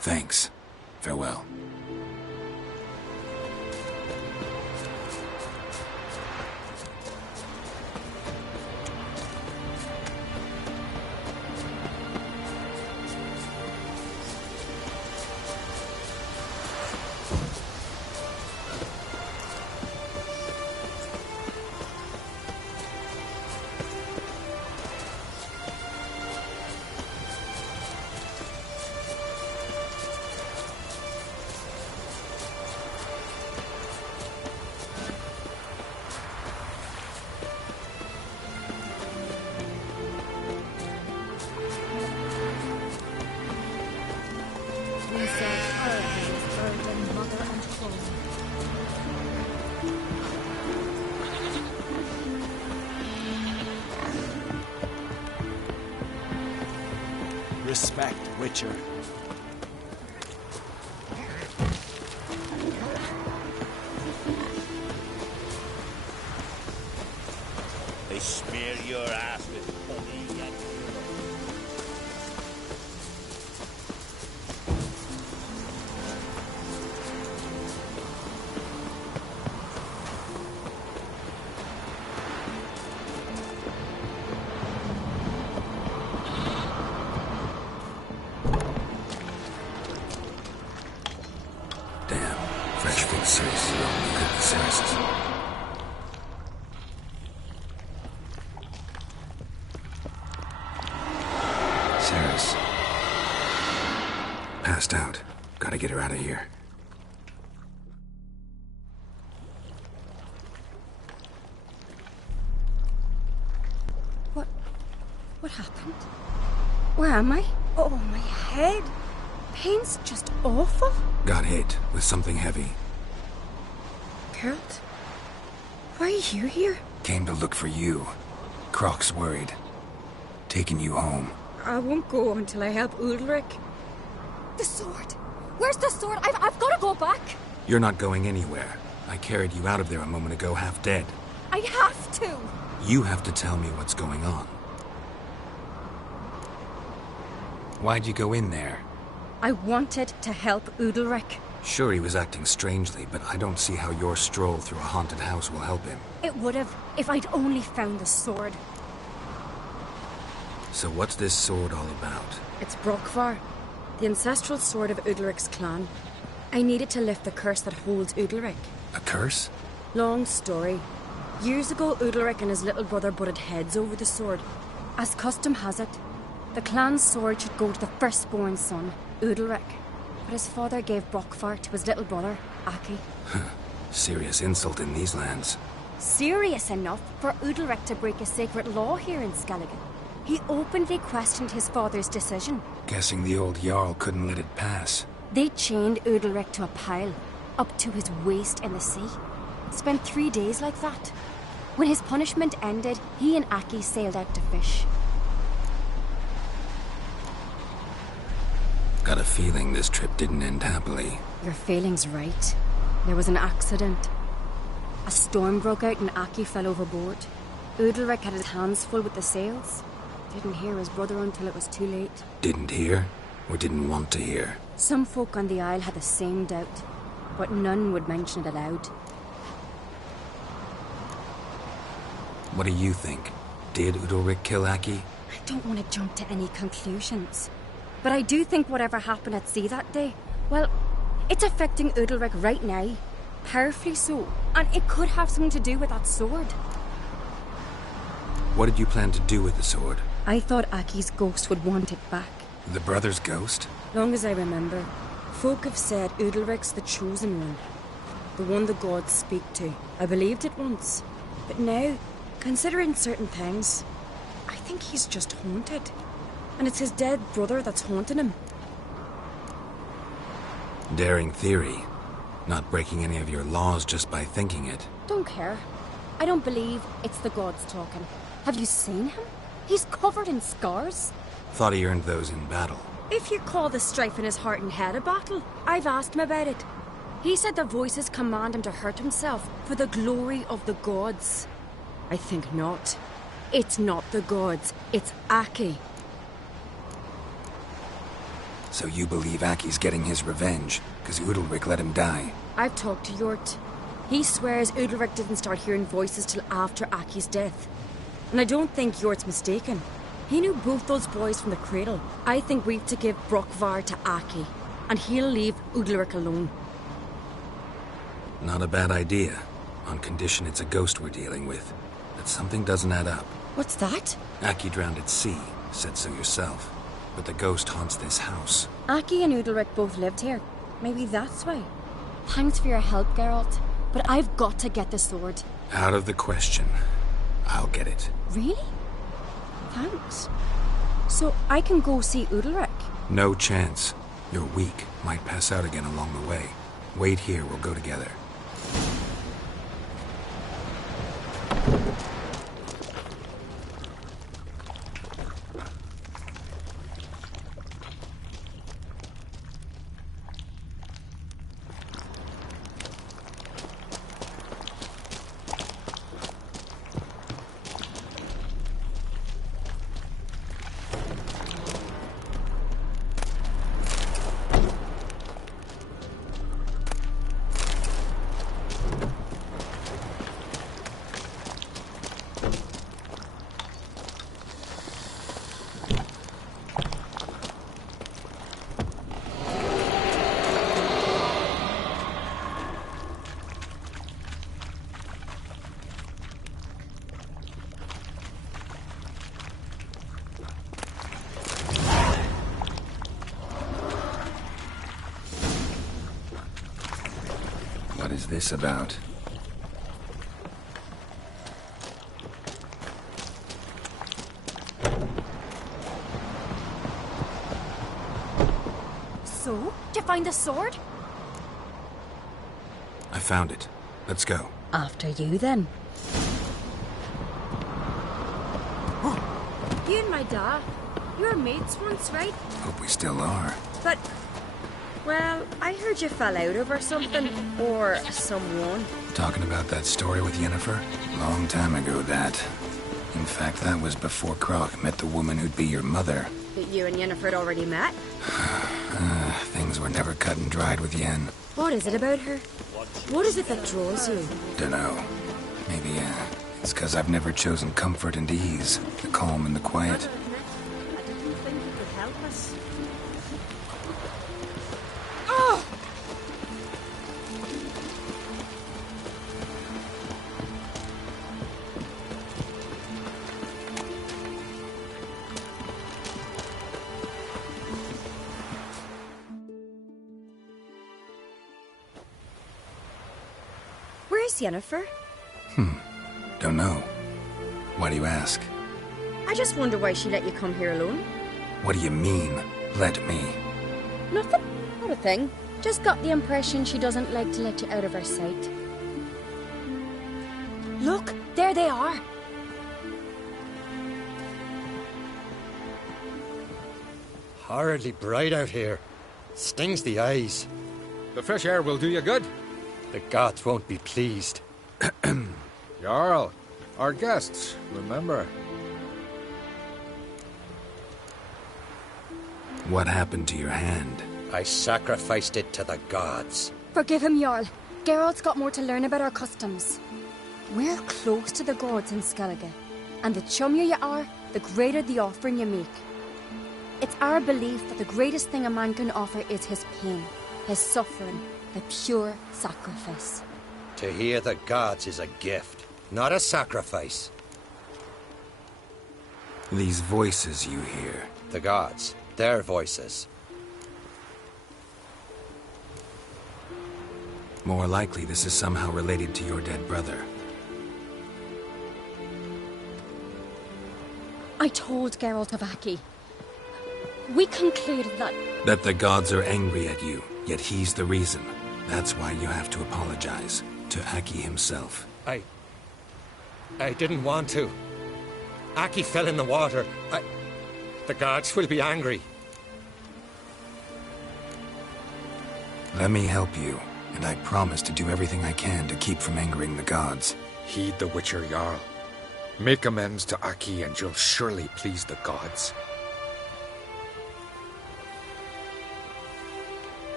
Thanks. Farewell. Respect, Witcher. They smear your ass with honey and Ceres. Passed out. Gotta get her out of here. What happened? Where am I? Oh, my head. Pain's just awful. Got hit with something heavy. Geralt? Why are you here? Came to look for you. Croc's worried. Taking you home. I won't go until I help Udalric. The sword! Where's the sword? I've got to go back! You're not going anywhere. I carried you out of there a moment ago half dead. I have to! You have to tell me what's going on. Why'd you go in there? I wanted to help Udalric. Sure, he was acting strangely, but I don't see how your stroll through a haunted house will help him. It would have, if I'd only found the sword. So what's this sword all about? It's Brokvar, the ancestral sword of Udalric's clan. I needed to lift the curse that holds Udalric. A curse? Long story. Years ago, Udalric and his little brother butted heads over the sword. As custom has it, the clan's sword should go to the firstborn son, Udalric. But his father gave Brokvar to his little brother, Aki. Serious insult in these lands. Serious enough for Udalric to break a sacred law here in Skellige. He openly questioned his father's decision. Guessing the old Jarl couldn't let it pass. They chained Udalric to a pile, up to his waist in the sea. Spent 3 days like that. When his punishment ended, he and Aki sailed out to fish. Got a feeling this trip didn't end happily. Your feeling's right. There was an accident. A storm broke out and Aki fell overboard. Udalric had his hands full with the sails. Didn't hear his brother until it was too late. Didn't hear, or didn't want to hear? Some folk on the Isle had the same doubt, but none would mention it aloud. What do you think? Did Udalric kill Aki? I don't want to jump to any conclusions. But I do think whatever happened at sea that day, well, it's affecting Udalric right now. Powerfully so. And it could have something to do with that sword. What did you plan to do with the sword? I thought Aki's ghost would want it back. The brother's ghost? Long as I remember, folk have said Udalric's the chosen one. The one the gods speak to. I believed it once. But now, considering certain things, I think he's just haunted. And it's his dead brother that's haunting him. Daring theory. Not breaking any of your laws just by thinking it. Don't care. I don't believe it's the gods talking. Have you seen him? He's covered in scars. Thought he earned those in battle. If you call the strife in his heart and head a battle, I've asked him about it. He said the voices command him to hurt himself for the glory of the gods. I think not. It's not the gods, it's Aki. So you believe Aki's getting his revenge, because Udalric let him die? I've talked to Yort. He swears Udalric didn't start hearing voices till after Aki's death. And I don't think Yort's mistaken. He knew both those boys from the cradle. I think we've to give Brokvar to Aki, and he'll leave Udalric alone. Not a bad idea, on condition it's a ghost we're dealing with. But something doesn't add up. What's that? Aki drowned at sea, said so yourself. But the ghost haunts this house. Aki and Udalric both lived here. Maybe that's why. Thanks for your help, Geralt. But I've got to get the sword. Out of the question. I'll get it. Really? Thanks. So I can go see Udalric? No chance. You're weak. Might pass out again along the way. Wait here, we'll go together. What is this about? So, did you find the sword? I found it. Let's go. After you, then. You and my dad, you were mates once, right? Hope we still are. But, well, I heard you fell out over something, or someone. Talking about that story with Yennefer? Long time ago, that. In fact, that was before Croc met the woman who'd be your mother. That you and Yennefer had already met? Things were never cut and dried with Yen. What is it about her? What is it that draws you? Dunno. Maybe, it's because I've never chosen comfort and ease, the calm and the quiet. I didn't think you could help us. Oh! Where's Yennefer? Don't know. Why do you ask? I just wonder why she let you come here alone. What do you mean, let me? Nothing. Not a thing. Just got the impression she doesn't like to let you out of her sight. Look, There they are. Horridly bright out here. Stings the eyes. The fresh air will do you good. The gods won't be pleased. Jarl, our guests, remember. What happened to your hand? I sacrificed it to the gods. Forgive him, Jarl. Geralt's got more to learn about our customs. We're close to the gods in Skellige, and the chummier you are, the greater the offering you make. It's our belief that the greatest thing a man can offer is his pain, his suffering, the pure sacrifice. To hear the gods is a gift, not a sacrifice. These voices you hear. The gods, their voices. More likely this is somehow related to your dead brother. I told Geralt of Aki. We concluded that... That the gods are angry at you, yet he's the reason. That's why you have to apologize. To Aki himself. I didn't want to. Aki fell in the water. The gods will be angry. Let me help you, and I promise to do everything I can to keep from angering the gods. Heed the Witcher Jarl. Make amends to Aki and you'll surely please the gods.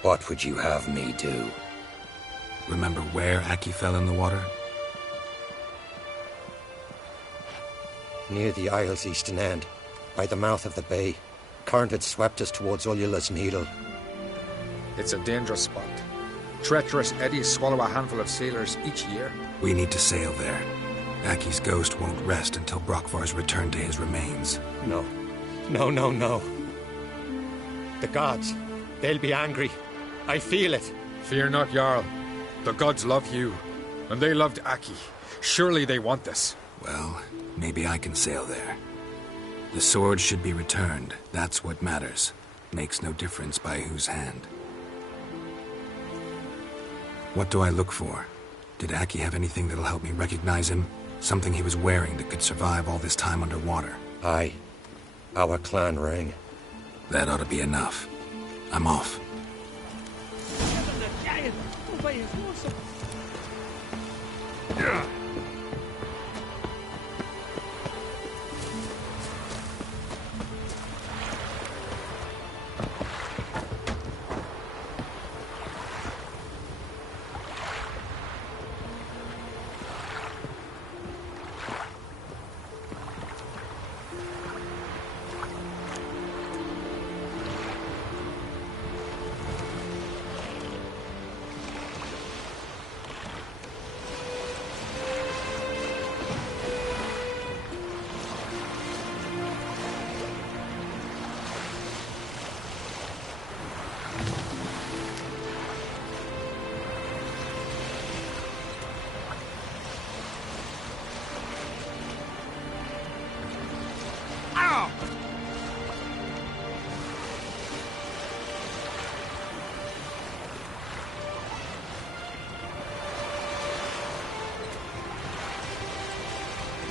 What would you have me do? Remember where Aki fell in the water? Near the Isle's eastern end, by the mouth of the bay. Current had swept us towards Ullula's Needle. It's a dangerous spot. Treacherous eddies swallow a handful of sailors each year. We need to sail there. Aki's ghost won't rest until Brokvar's returned to his remains. No. No. The gods, they'll be angry. I feel it. Fear not, Jarl. The gods love you, and they loved Aki. Surely they want this. Well, maybe I can sail there. The sword should be returned. That's what matters. Makes no difference by whose hand. What do I look for? Did Aki have anything that'll help me recognize him? Something he was wearing that could survive all this time underwater? Aye. Our clan ring. That ought to be enough. I'm off. Yeah.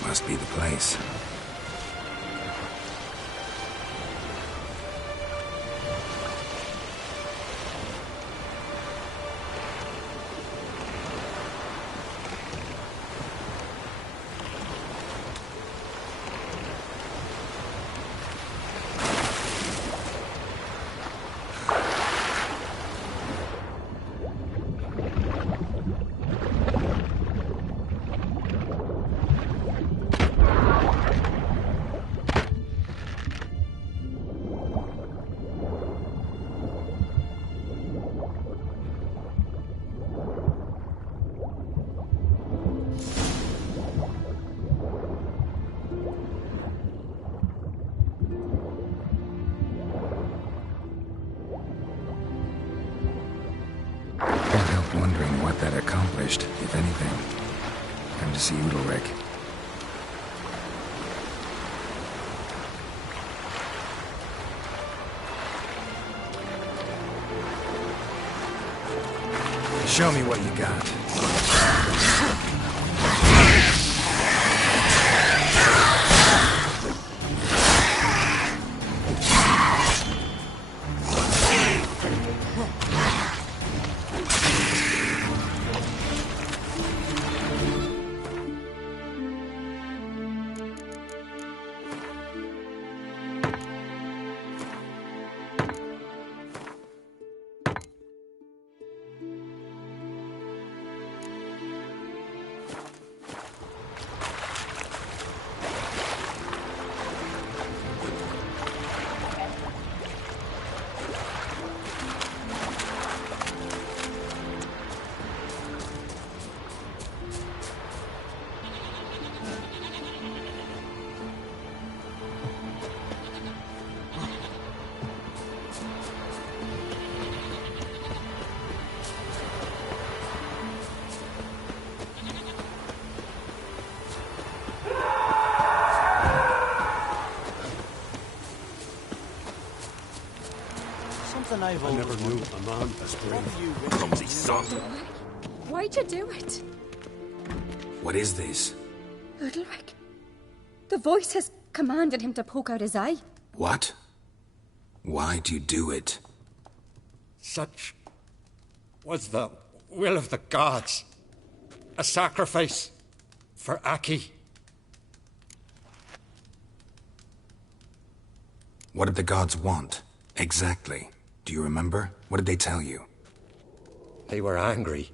Must be the place. Wondering what that accomplished, if anything. Time to see Udalric. Show me what you got. something I've I always never knew wondered. a man as What brave. do you really Clumsy son. Why'd you do it? What is this? Udalric. The voice has commanded him to poke out his eye. What? Why'd you do it? Such was the will of the gods. A sacrifice for Aki. What did the gods want? Exactly. Do you remember? What did they tell you? They were angry.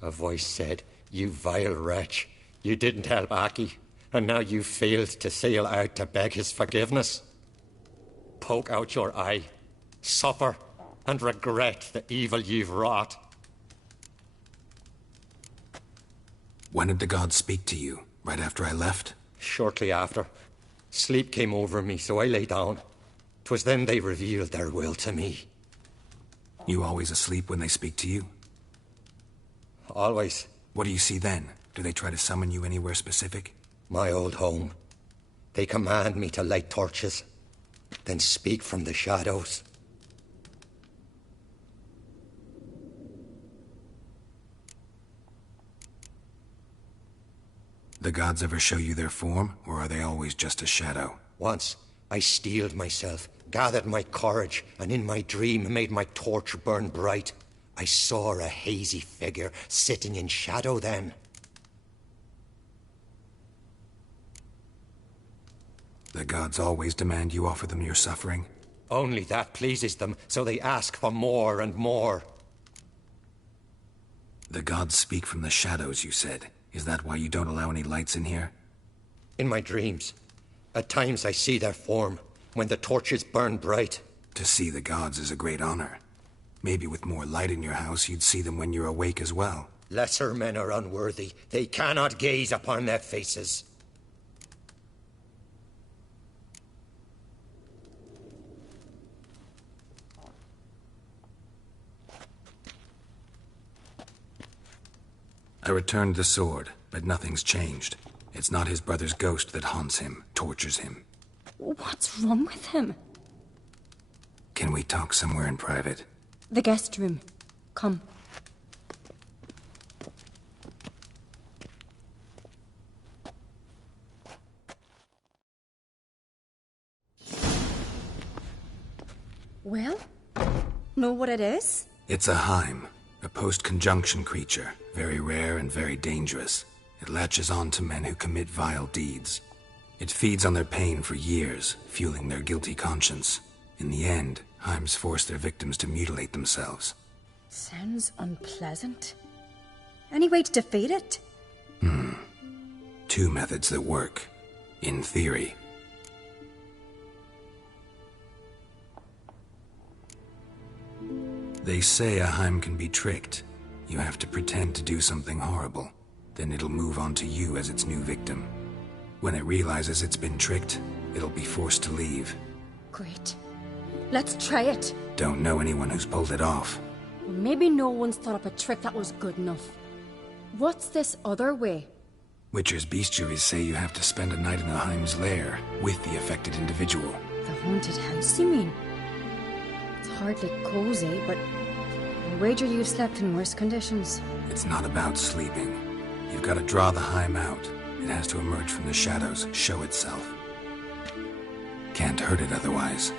A voice said, "You vile wretch, you didn't help Aki, and now you failed to sail out to beg his forgiveness. Poke out your eye, suffer, and regret the evil you've wrought." When did the gods speak to you? Right after I left? Shortly after. Sleep came over me, so I lay down. 'Twas then they revealed their will to me. You always asleep when they speak to you? Always. What do you see then? Do they try to summon you anywhere specific? My old home. They command me to light torches, then speak from the shadows. The gods ever show you their form, or are they always just a shadow? Once, I steeled myself, gathered my courage, and in my dream made my torch burn bright. I saw a hazy figure sitting in shadow then. The gods always demand you offer them your suffering? Only that pleases them, so they ask for more and more. The gods speak from the shadows, you said. Is that why you don't allow any lights in here? In my dreams. At times I see their form, when the torches burn bright. To see the gods is a great honor. Maybe with more light in your house, you'd see them when you're awake as well. Lesser men are unworthy. They cannot gaze upon their faces. I returned the sword, but nothing's changed. It's not his brother's ghost that haunts him, tortures him. What's wrong with him? Can we talk somewhere in private? The guest room. Come. Well, know what it is? It's a Heim, a post-conjunction creature, very rare and very dangerous. It latches on to men who commit vile deeds. It feeds on their pain for years, fueling their guilty conscience. In the end, Heims force their victims to mutilate themselves. Sounds unpleasant. Any way to defeat it? Two methods that work. In theory. They say a Heim can be tricked. You have to pretend to do something horrible. Then it'll move on to you as its new victim. When it realizes it's been tricked, it'll be forced to leave. Great. Let's try it. Don't know anyone who's pulled it off. Maybe no one's thought up a trick that was good enough. What's this other way? Witcher's bestiaries say you have to spend a night in the Heim's lair with the affected individual. The haunted house, you mean? It's hardly cozy, but I wager you've slept in worse conditions. It's not about sleeping. You've got to draw the Heim out. It has to emerge from the shadows, show itself. Can't hurt it otherwise.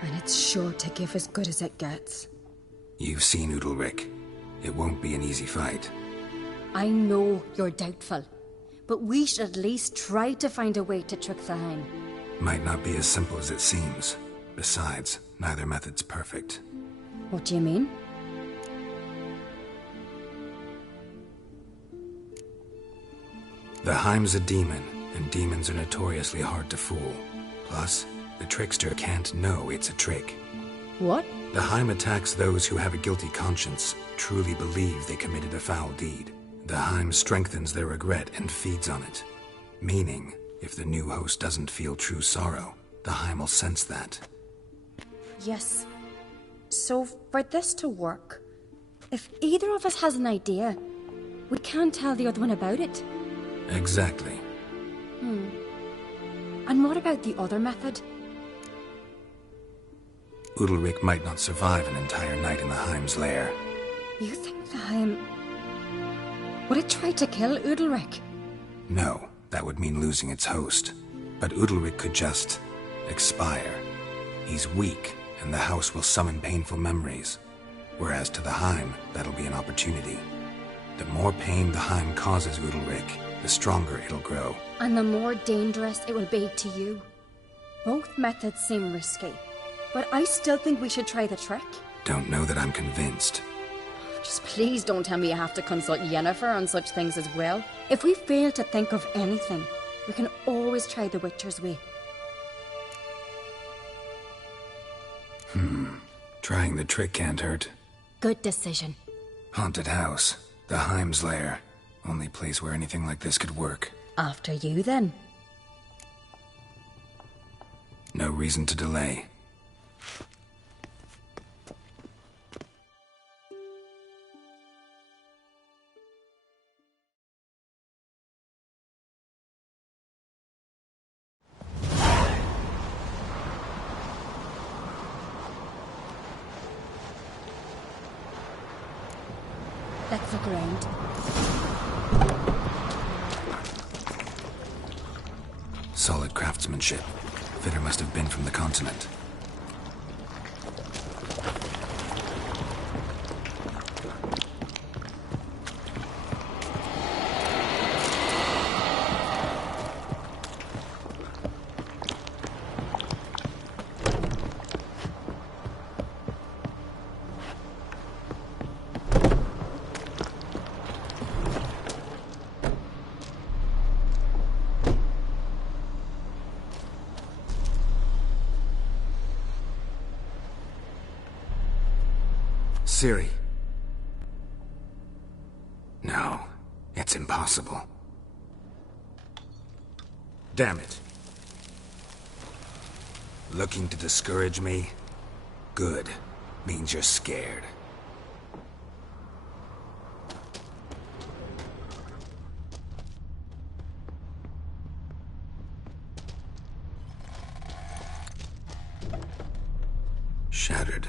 And it's sure to give as good as it gets. You've seen Udalric. It won't be an easy fight. I know you're doubtful, but we should at least try to find a way to trick the Heim. Might not be as simple as it seems. Besides, neither method's perfect. What do you mean? The Heim's a demon, and demons are notoriously hard to fool. Plus, the trickster can't know it's a trick. What? The Heim attacks those who have a guilty conscience, truly believe they committed a foul deed. The Heim strengthens their regret and feeds on it. Meaning, if the new host doesn't feel true sorrow, the Heim will sense that. Yes. So, for this to work, if either of us has an idea, we can't tell the other one about it. Exactly. And what about the other method? Udalric might not survive an entire night in the Heim's lair. You think the Heim... would it try to kill Udalric? No, that would mean losing its host. But Udalric could just... expire. He's weak, and the house will summon painful memories. Whereas to the Heim, that'll be an opportunity. The more pain the Heim causes Udalric, the stronger it'll grow. And the more dangerous it will be to you. Both methods seem risky, but I still think we should try the trick. Don't know that I'm convinced. Just please don't tell me you have to consult Yennefer on such things as well. If we fail to think of anything, we can always try the Witcher's way. Trying the trick can't hurt. Good decision. Haunted house. The Heim's lair. Only place where anything like this could work. After you, then. No reason to delay. Let's look around. Solid craftsmanship. Fitter must have been from the continent. Ciri. No, it's impossible. Damn it. Looking to discourage me? Good. Means you're scared. Shattered.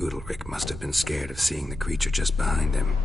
Udalric must have been scared of seeing the creature just behind him.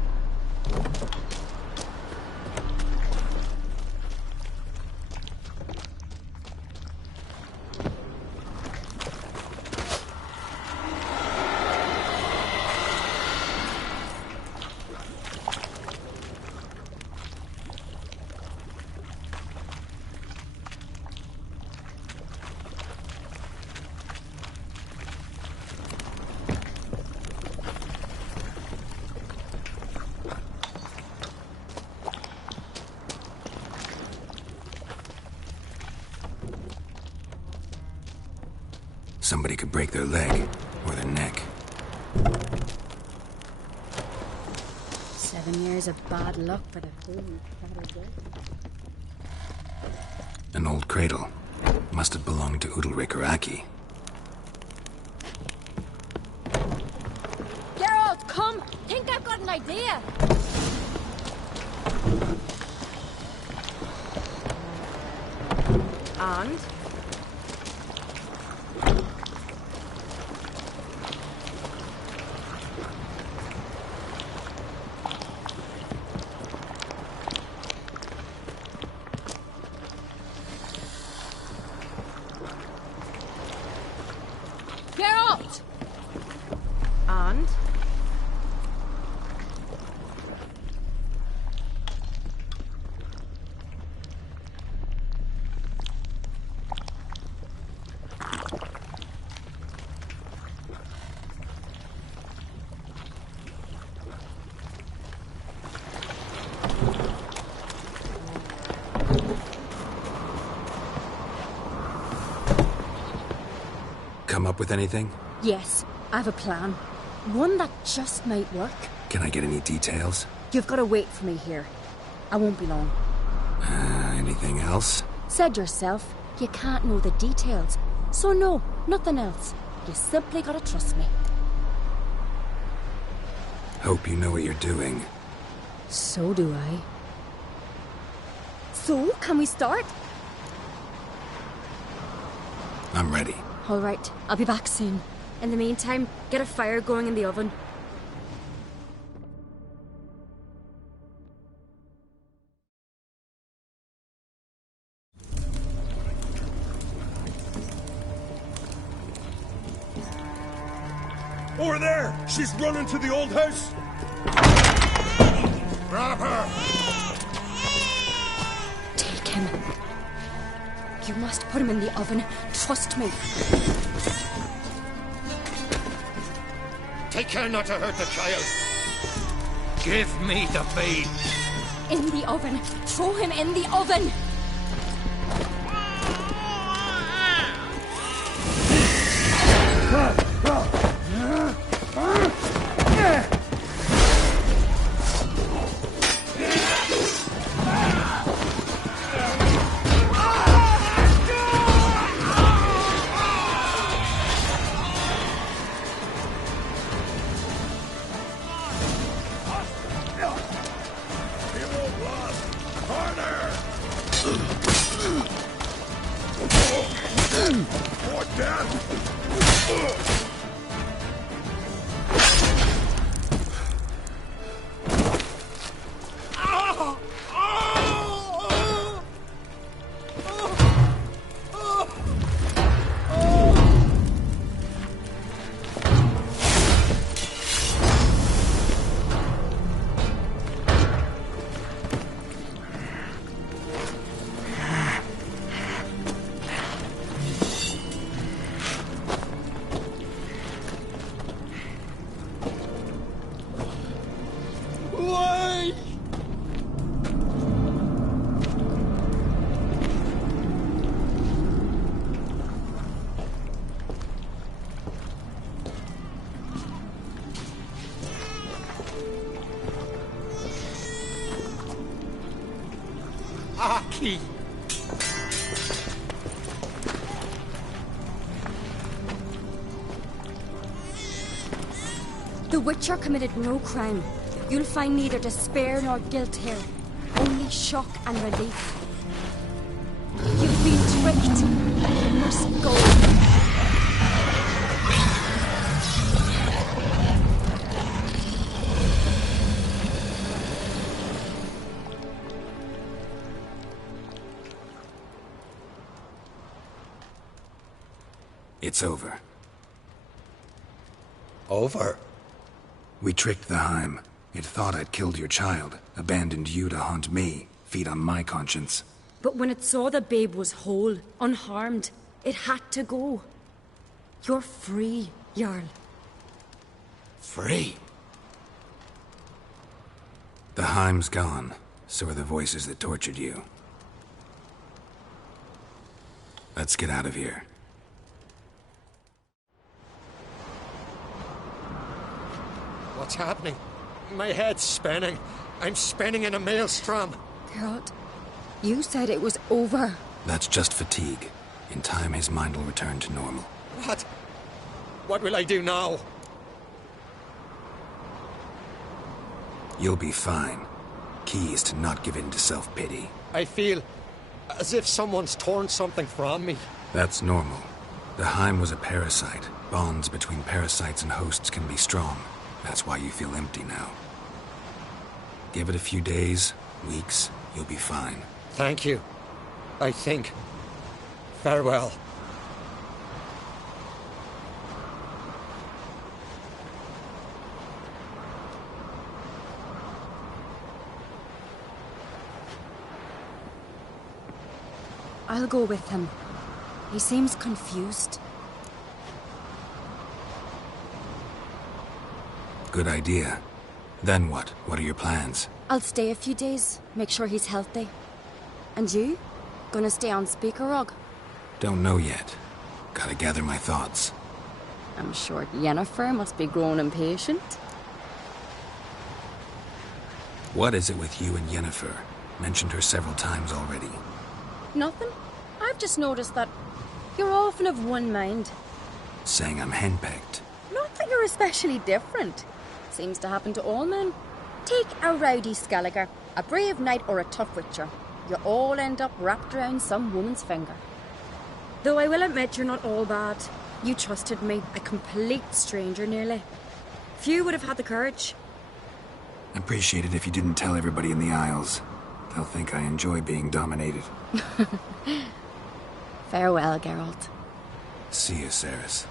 Somebody could break their leg, or their neck. 7 years of bad luck for the fool who shattered it. An old cradle. Must have belonged to Udalric or Aki. Geralt, come! Think I've got an idea! And? Geralt! And? Come up with anything? Yes, I have a plan. One that just might work. Can I get any details? You've got to wait for me here. I won't be long. Anything else? Said yourself, you can't know the details. So no, nothing else. You simply gotta trust me. Hope you know what you're doing. So do I. So, can we start? I'm ready. All right, I'll be back soon. In the meantime, get a fire going in the oven. Over there! She's running to the old house! Grab her! Take him. You must put him in the oven. Trust me. Take care not to hurt the child. Give me the babe. In the oven. Throw him in the oven. Aki! The Witcher committed no crime. You'll find neither despair nor guilt here. Only shock and relief. You've been tricked. You must go. It's over. Over? We tricked the Heim. It thought I'd killed your child, abandoned you to haunt me, feed on my conscience. But when it saw the babe was whole, unharmed, it had to go. You're free, Jarl. Free? The Heim's gone, so are the voices that tortured you. Let's get out of here. What's happening? My head's spinning. I'm spinning in a maelstrom. Geralt, you said it was over. That's just fatigue. In time, his mind will return to normal. What? What will I do now? You'll be fine. Key is to not give in to self-pity. I feel as if someone's torn something from me. That's normal. The Heim was a parasite. Bonds between parasites and hosts can be strong. That's why you feel empty now. Give it a few days, weeks, you'll be fine. Thank you. I think. Farewell. I'll go with him. He seems confused. Good idea. Then what? What are your plans? I'll stay a few days, make sure he's healthy. And you? Gonna stay on Speaker Rog? Don't know yet. Gotta gather my thoughts. I'm sure Yennefer must be growing impatient. What is it with you and Yennefer? Mentioned her several times already. Nothing. I've just noticed that you're often of one mind. Saying I'm henpecked. Not that you're especially different. Seems to happen to all men. Take a rowdy Skelliger, a brave knight or a tough witcher. You all end up wrapped around some woman's finger. Though I will admit you're not all bad. You trusted me, a complete stranger nearly. Few would have had the courage. I'd appreciate it if you didn't tell everybody in the Isles. They'll think I enjoy being dominated. Farewell, Geralt. See you, Ceres.